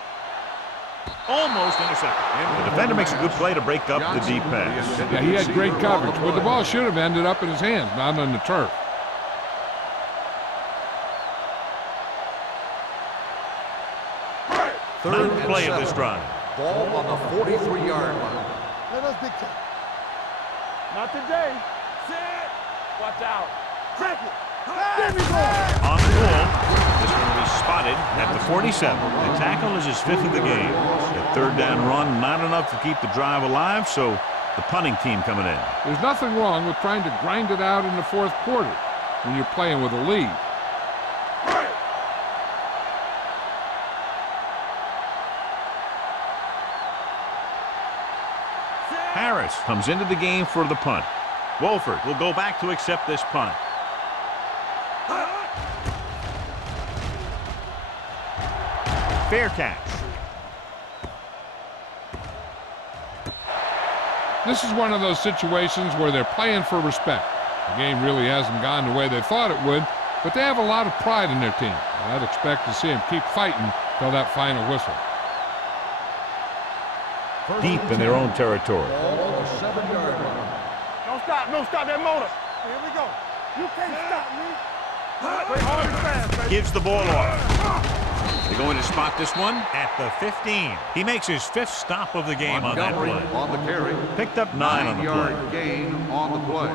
Almost intercepted. And the defender makes a good play to break up the deep pass. Yeah, he had great coverage, but the ball should have ended up in his hands, not on the turf. Third play of this drive. Ball on the 43-yard line. Let us dictate. Not today. Sit. Watch out. Check it. There we go. On the ball. This one will be spotted at the 47. The tackle is his 5th of the game. The third down run, not enough to keep the drive alive, so the punting team coming in. There's nothing wrong with trying to grind it out in the fourth quarter when you're playing with a lead. Harris comes into the game for the punt. Wolford will go back to accept this punt. Fair catch. This is one of those situations where they're playing for respect. The game really hasn't gone the way they thought it would, but they have a lot of pride in their team. I'd expect to see them keep fighting till that final whistle. Deep in their own territory. Ball on the 7-yard line. Don't stop. Don't stop that motor. Here we go. You can't stop me. Play hard and fast, baby. Gives the ball off. They're going to spot this one at the 15. He makes his 5th stop of the game on that Montgomery play. on the carry. Picked up 9 on the play. 9-yard gain on the play.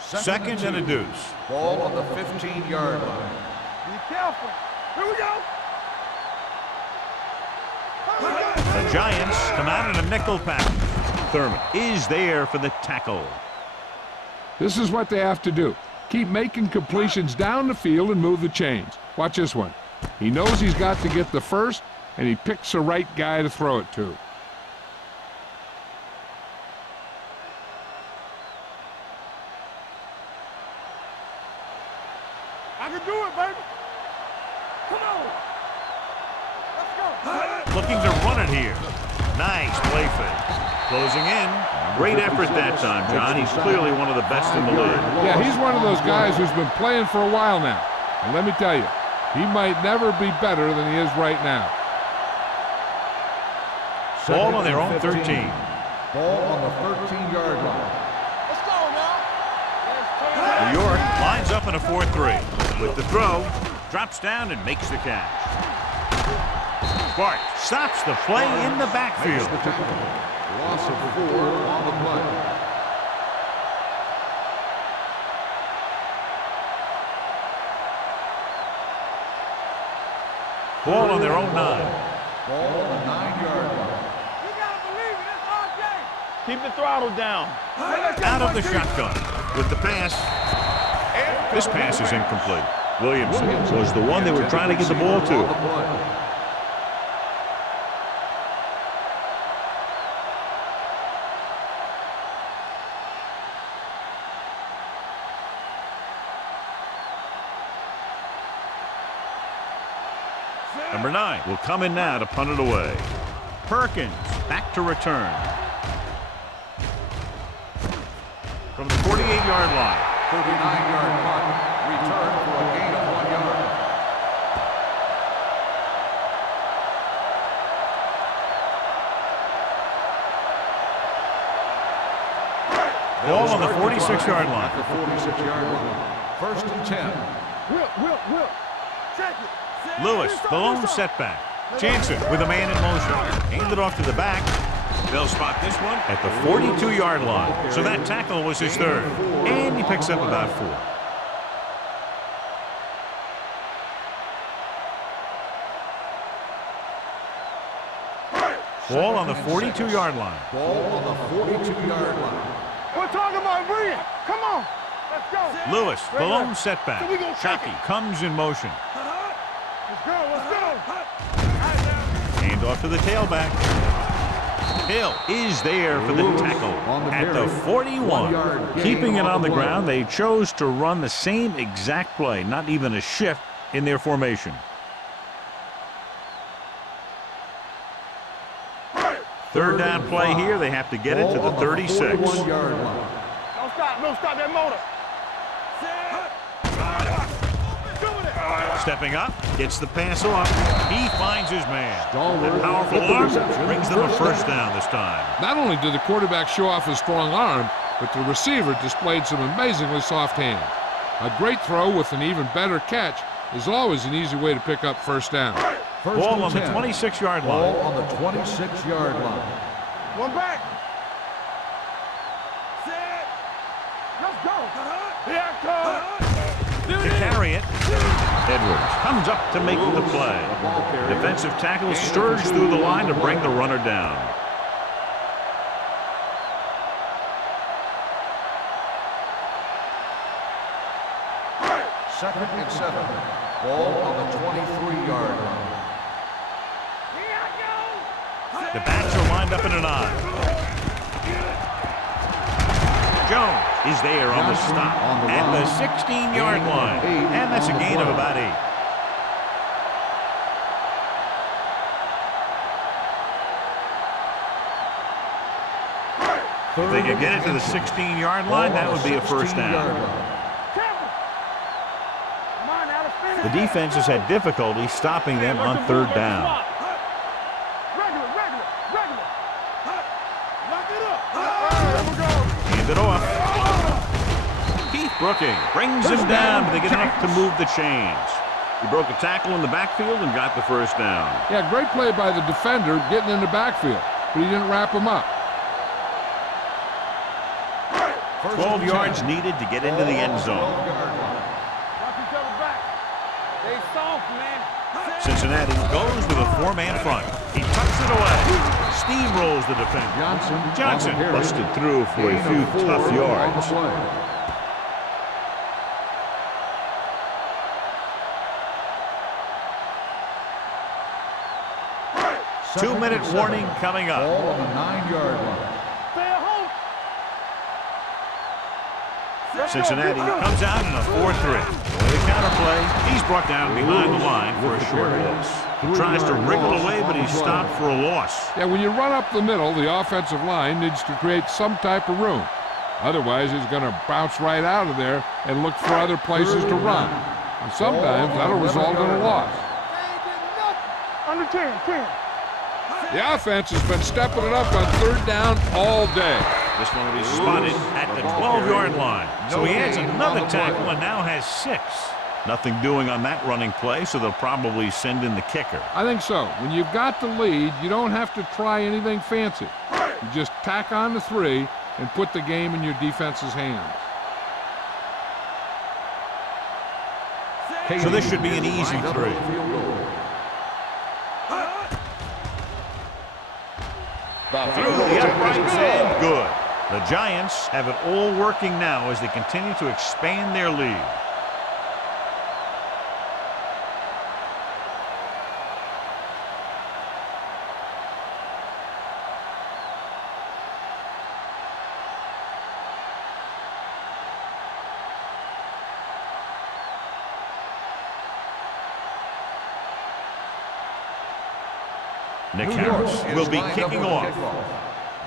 Second and a deuce. Ball on the 15-yard line. Be careful. Here we go. The Giants come out in a nickel package. Thurman is there for the tackle. This is what they have to do. Keep making completions down the field and move the chains. Watch this one. He knows he's got to get the first, and he picks the right guy to throw it to. I can do it, baby. Come on. Let's go. Looking to run it here. Nice play fake. Closing in. Great effort that time, John. He's clearly one of the best in the league. Yeah, he's one of those guys who's been playing for a while now. And let me tell you, he might never be better than he is right now. Ball on their own 13. Ball on the 13-yard line. Let's go now. winds up in a 4-3. With the throw, drops down and makes the catch. Bart stops the play in the backfield. The tackle. Loss of 4 on the play. Ball on their own 9. Ball on the 9-yard line. You gotta believe it, it's RJ. Keep the throttle down. Out of the shotgun with the pass. This pass is incomplete. Williamson was the one they were trying to get the ball to. Number 9 will come in now to punt it away. Perkins back to return. From the 48-yard line. 39-yard punt. Return for a gain of 1 yard. Ball on the 46-yard line. At the 46-yard line. 1st and 10. Will. Check it. Lewis, the lone setback. Jansen with a man in motion. Handed off to the back. They'll spot this one at the 42-yard line. So that tackle was his 3rd. And he picks up about 4. Ball on the 42-yard line. Ball on the 42-yard line. We're talking about bringing. Come on. Let's go. Lewis, the lone setback. Shockey comes in motion. Let's go. Hand off to the tailback. Hill is there for the tackle at the 41. Keeping it on the ground, they chose to run the same exact play, not even a shift in their formation. 3rd down play here. They have to get it to the 36. 41-yard line. Don't stop that motor. Stepping up, gets the pass off. He finds his man. That powerful arm brings them a 1st down this time. Not only did the quarterback show off his strong arm, but the receiver displayed some amazingly soft hands. A great throw with an even better catch is always an easy way to pick up 1st down. Ball on the 26-yard line. Ball on the 26-yard line. One back. Set. Let's go. Here I come. To carry it, Edwards comes up to make the play. Defensive tackle stirs through the line to bring the runner down. Second and 7. Ball on the 23-yard line. The backs are lined up in an I. Jones is there on the stop at the 16-yard line. And that's a gain of about 8. If they could get it to the 16-yard line, that would be a 1st down. The defense has had difficulty stopping them on 3rd down. Hand it off. Keith Brooking brings him down, but they get enough to move the chains. He broke a tackle in the backfield and got the 1st down. Yeah, great play by the defender getting in the backfield, but he didn't wrap him up. 12 yards needed to get into the end zone. Cincinnati goes with a 4-man front. He tucks it away. Steamrolls the defender. Johnson busted through for a few tough yards. 2-minute warning coming up. Ball on the 9-yard line. Cincinnati comes out in a 4-3. The counterplay, he's brought down behind the line for a short loss. He tries to wriggle away, but he's stopped for a loss. Yeah, when you run up the middle, the offensive line needs to create some type of room. Otherwise, he's going to bounce right out of there and look for other places to run. And sometimes that'll result in a loss. Under 10. The offense has been stepping it up on 3rd down all day. This one will be spotted at the 12-yard line. So he adds another tackle and now has 6. Nothing doing on that running play, so they'll probably send in the kicker. I think so. When you've got the lead, you don't have to try anything fancy. You just tack on the 3 and put the game in your defense's hands. So this should be an easy 3. Through the uprights and good. The Giants have it all working now as they continue to expand their lead. Nick Harris will be kicking off.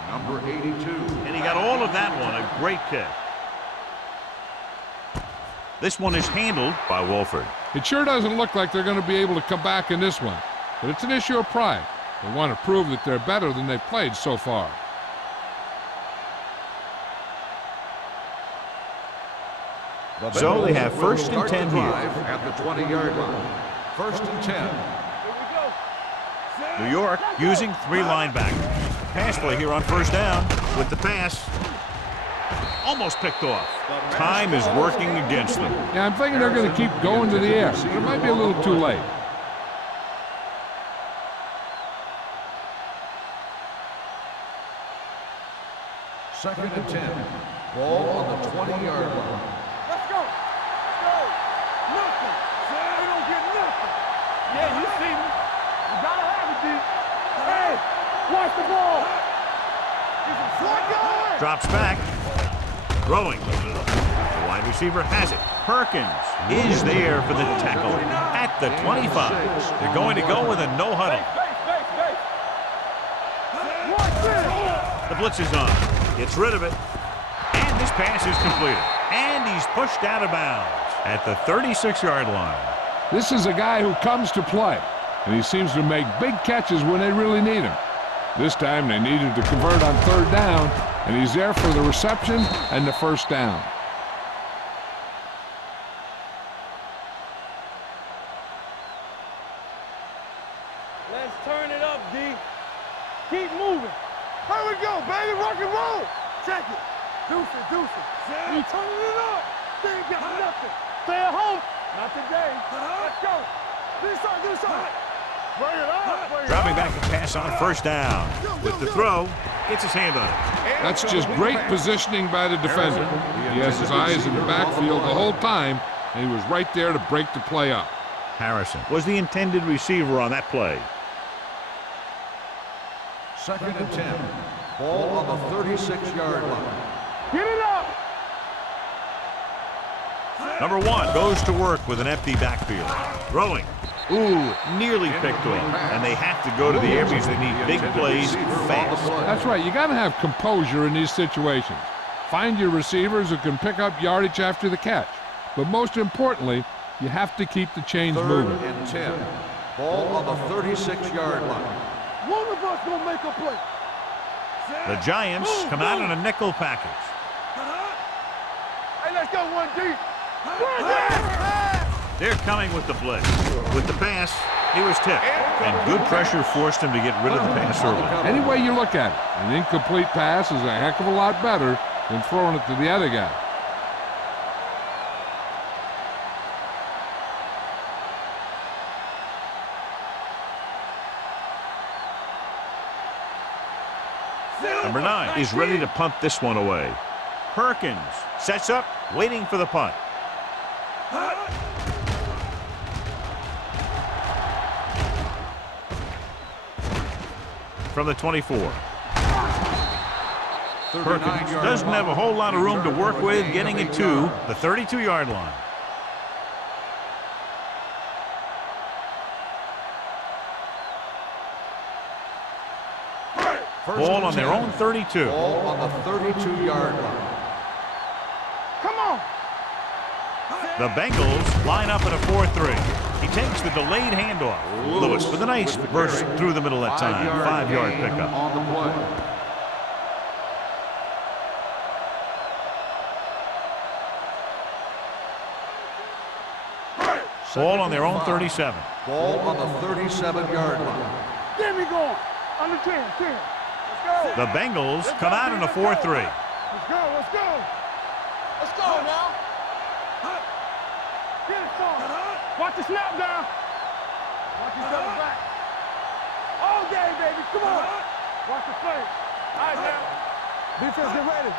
Number 82. And he got all of that one. A great kick. This one is handled by Wolford. It sure doesn't look like they're going to be able to come back in this one, but it's an issue of pride. They want to prove that they're better than they've played so far. So they have 1st and 10 here. At the 20-yard line. 1st and 10. New York using 3 linebackers. Pass play here on 1st down with the pass. Almost picked off. Time is working against them. Yeah, I'm thinking they're going to keep going to the air, but it might be a little too late. Second and 10. Ball on the 20-yard line. Let's go. Let's go. Nothing. They don't get nothing. Yeah, you see me. You gotta have it, D. Hey, watch the ball. Drops back. Throwing. The wide receiver has it. Perkins is there for the tackle at the 25. They're going to go with a no huddle. The blitz is on. Gets rid of it. And this pass is completed. And he's pushed out of bounds at the 36-yard line. This is a guy who comes to play, and he seems to make big catches when they really need him. This time they needed to convert on 3rd down, and he's there for the reception and the 1st down. Let's turn it up, D. Keep moving. Here we go, baby. Rock and roll. Check it. Deuce it, deuce it. You turning it up. They ain't got nothing. Stay at home. Not today. Let's go. Do something. Bring it up. Dropping back to pass on 1st down. With the throw, gets his hand on it. That's just great positioning by the defender. He has his eyes in the backfield the whole time, and he was right there to break the play up. Harrison was the intended receiver on that play. Second and 10. Ball on the 36-yard line. Get it up. Number 1 goes to work with an empty backfield. Throwing. Ooh, nearly picked off. And they have to go to the air because they need big plays fast. That's right. You got to have composure in these situations. Find your receivers who can pick up yardage after the catch. But most importantly, you have to keep the chains moving. 3rd and 10. Ball on the 36-yard line. One of us gonna make a play. The Giants come out in a nickel package. Hey, let's go 1D. They're coming with the blitz. With the pass, he was tipped. And good pressure forced him to get rid of the pass early. Any way you look at it, an incomplete pass is a heck of a lot better than throwing it to the other guy. Number 9 is ready to punt this one away. Perkins sets up, waiting for the punt. From the 24. Perkins doesn't have a whole lot of room to work with, getting it to the 32-yard line. Ball on their own 32. Ball on the 32-yard line. Come on. The Bengals line up in a 4-3. He takes the delayed handoff. Lewis with a nice burst through the middle that time. 5-yard pickup. On the play. Ball on their own 37. Ball on the 37-yard line. Get me going. Under 10. Let's go. The Bengals come out in a 4-3. Let's go. Let's go. Let's go now. Get it, son. Watch the snap down. Watch each other back. All day, baby. Come on. Watch the play. All right, now. Defense, get ready.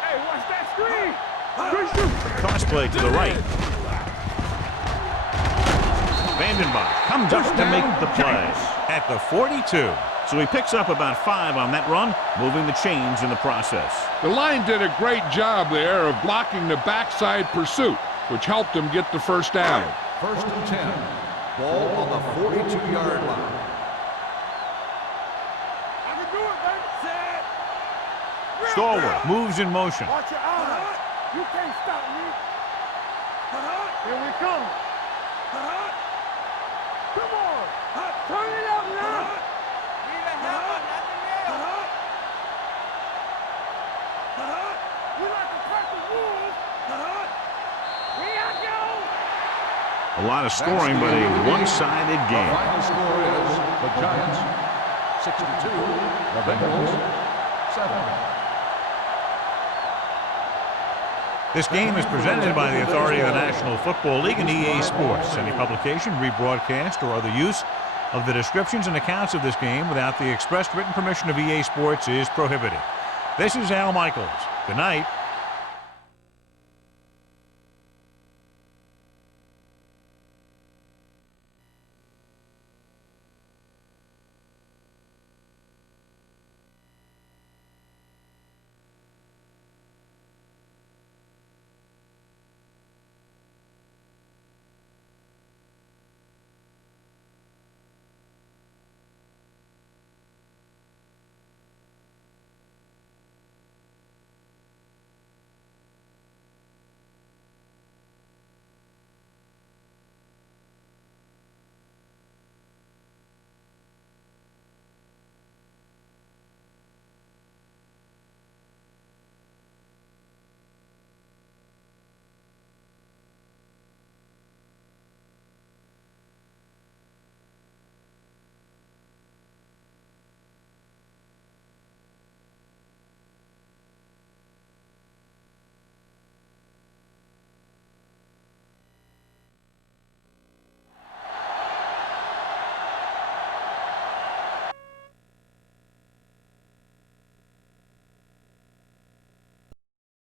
Hey, watch that screen. Good shoot. Cross play to the right. Vandenbach comes up to make the play at the 42. So he picks up about 5 on that run, moving the chains in the process. The line did a great job there of blocking the backside pursuit, which helped him get the first down. First and 10. Ball on the 42-yard line. I can do it, baby. Set. Stallworth moves in motion. Watch your eyes. You can't stop me. Here we come. Come on. Turn it up now. Need a help or nothing else. We like to crack the wolves. Here I go. A lot of scoring, but a one-sided The game. final score is the Giants 62, the Bengals 7. This game is presented by the authority of the National Football League and EA Sports. Any publication, rebroadcast, or other use of the descriptions and accounts of this game without the expressed written permission of EA Sports is prohibited. This is Al Michaels. Good night.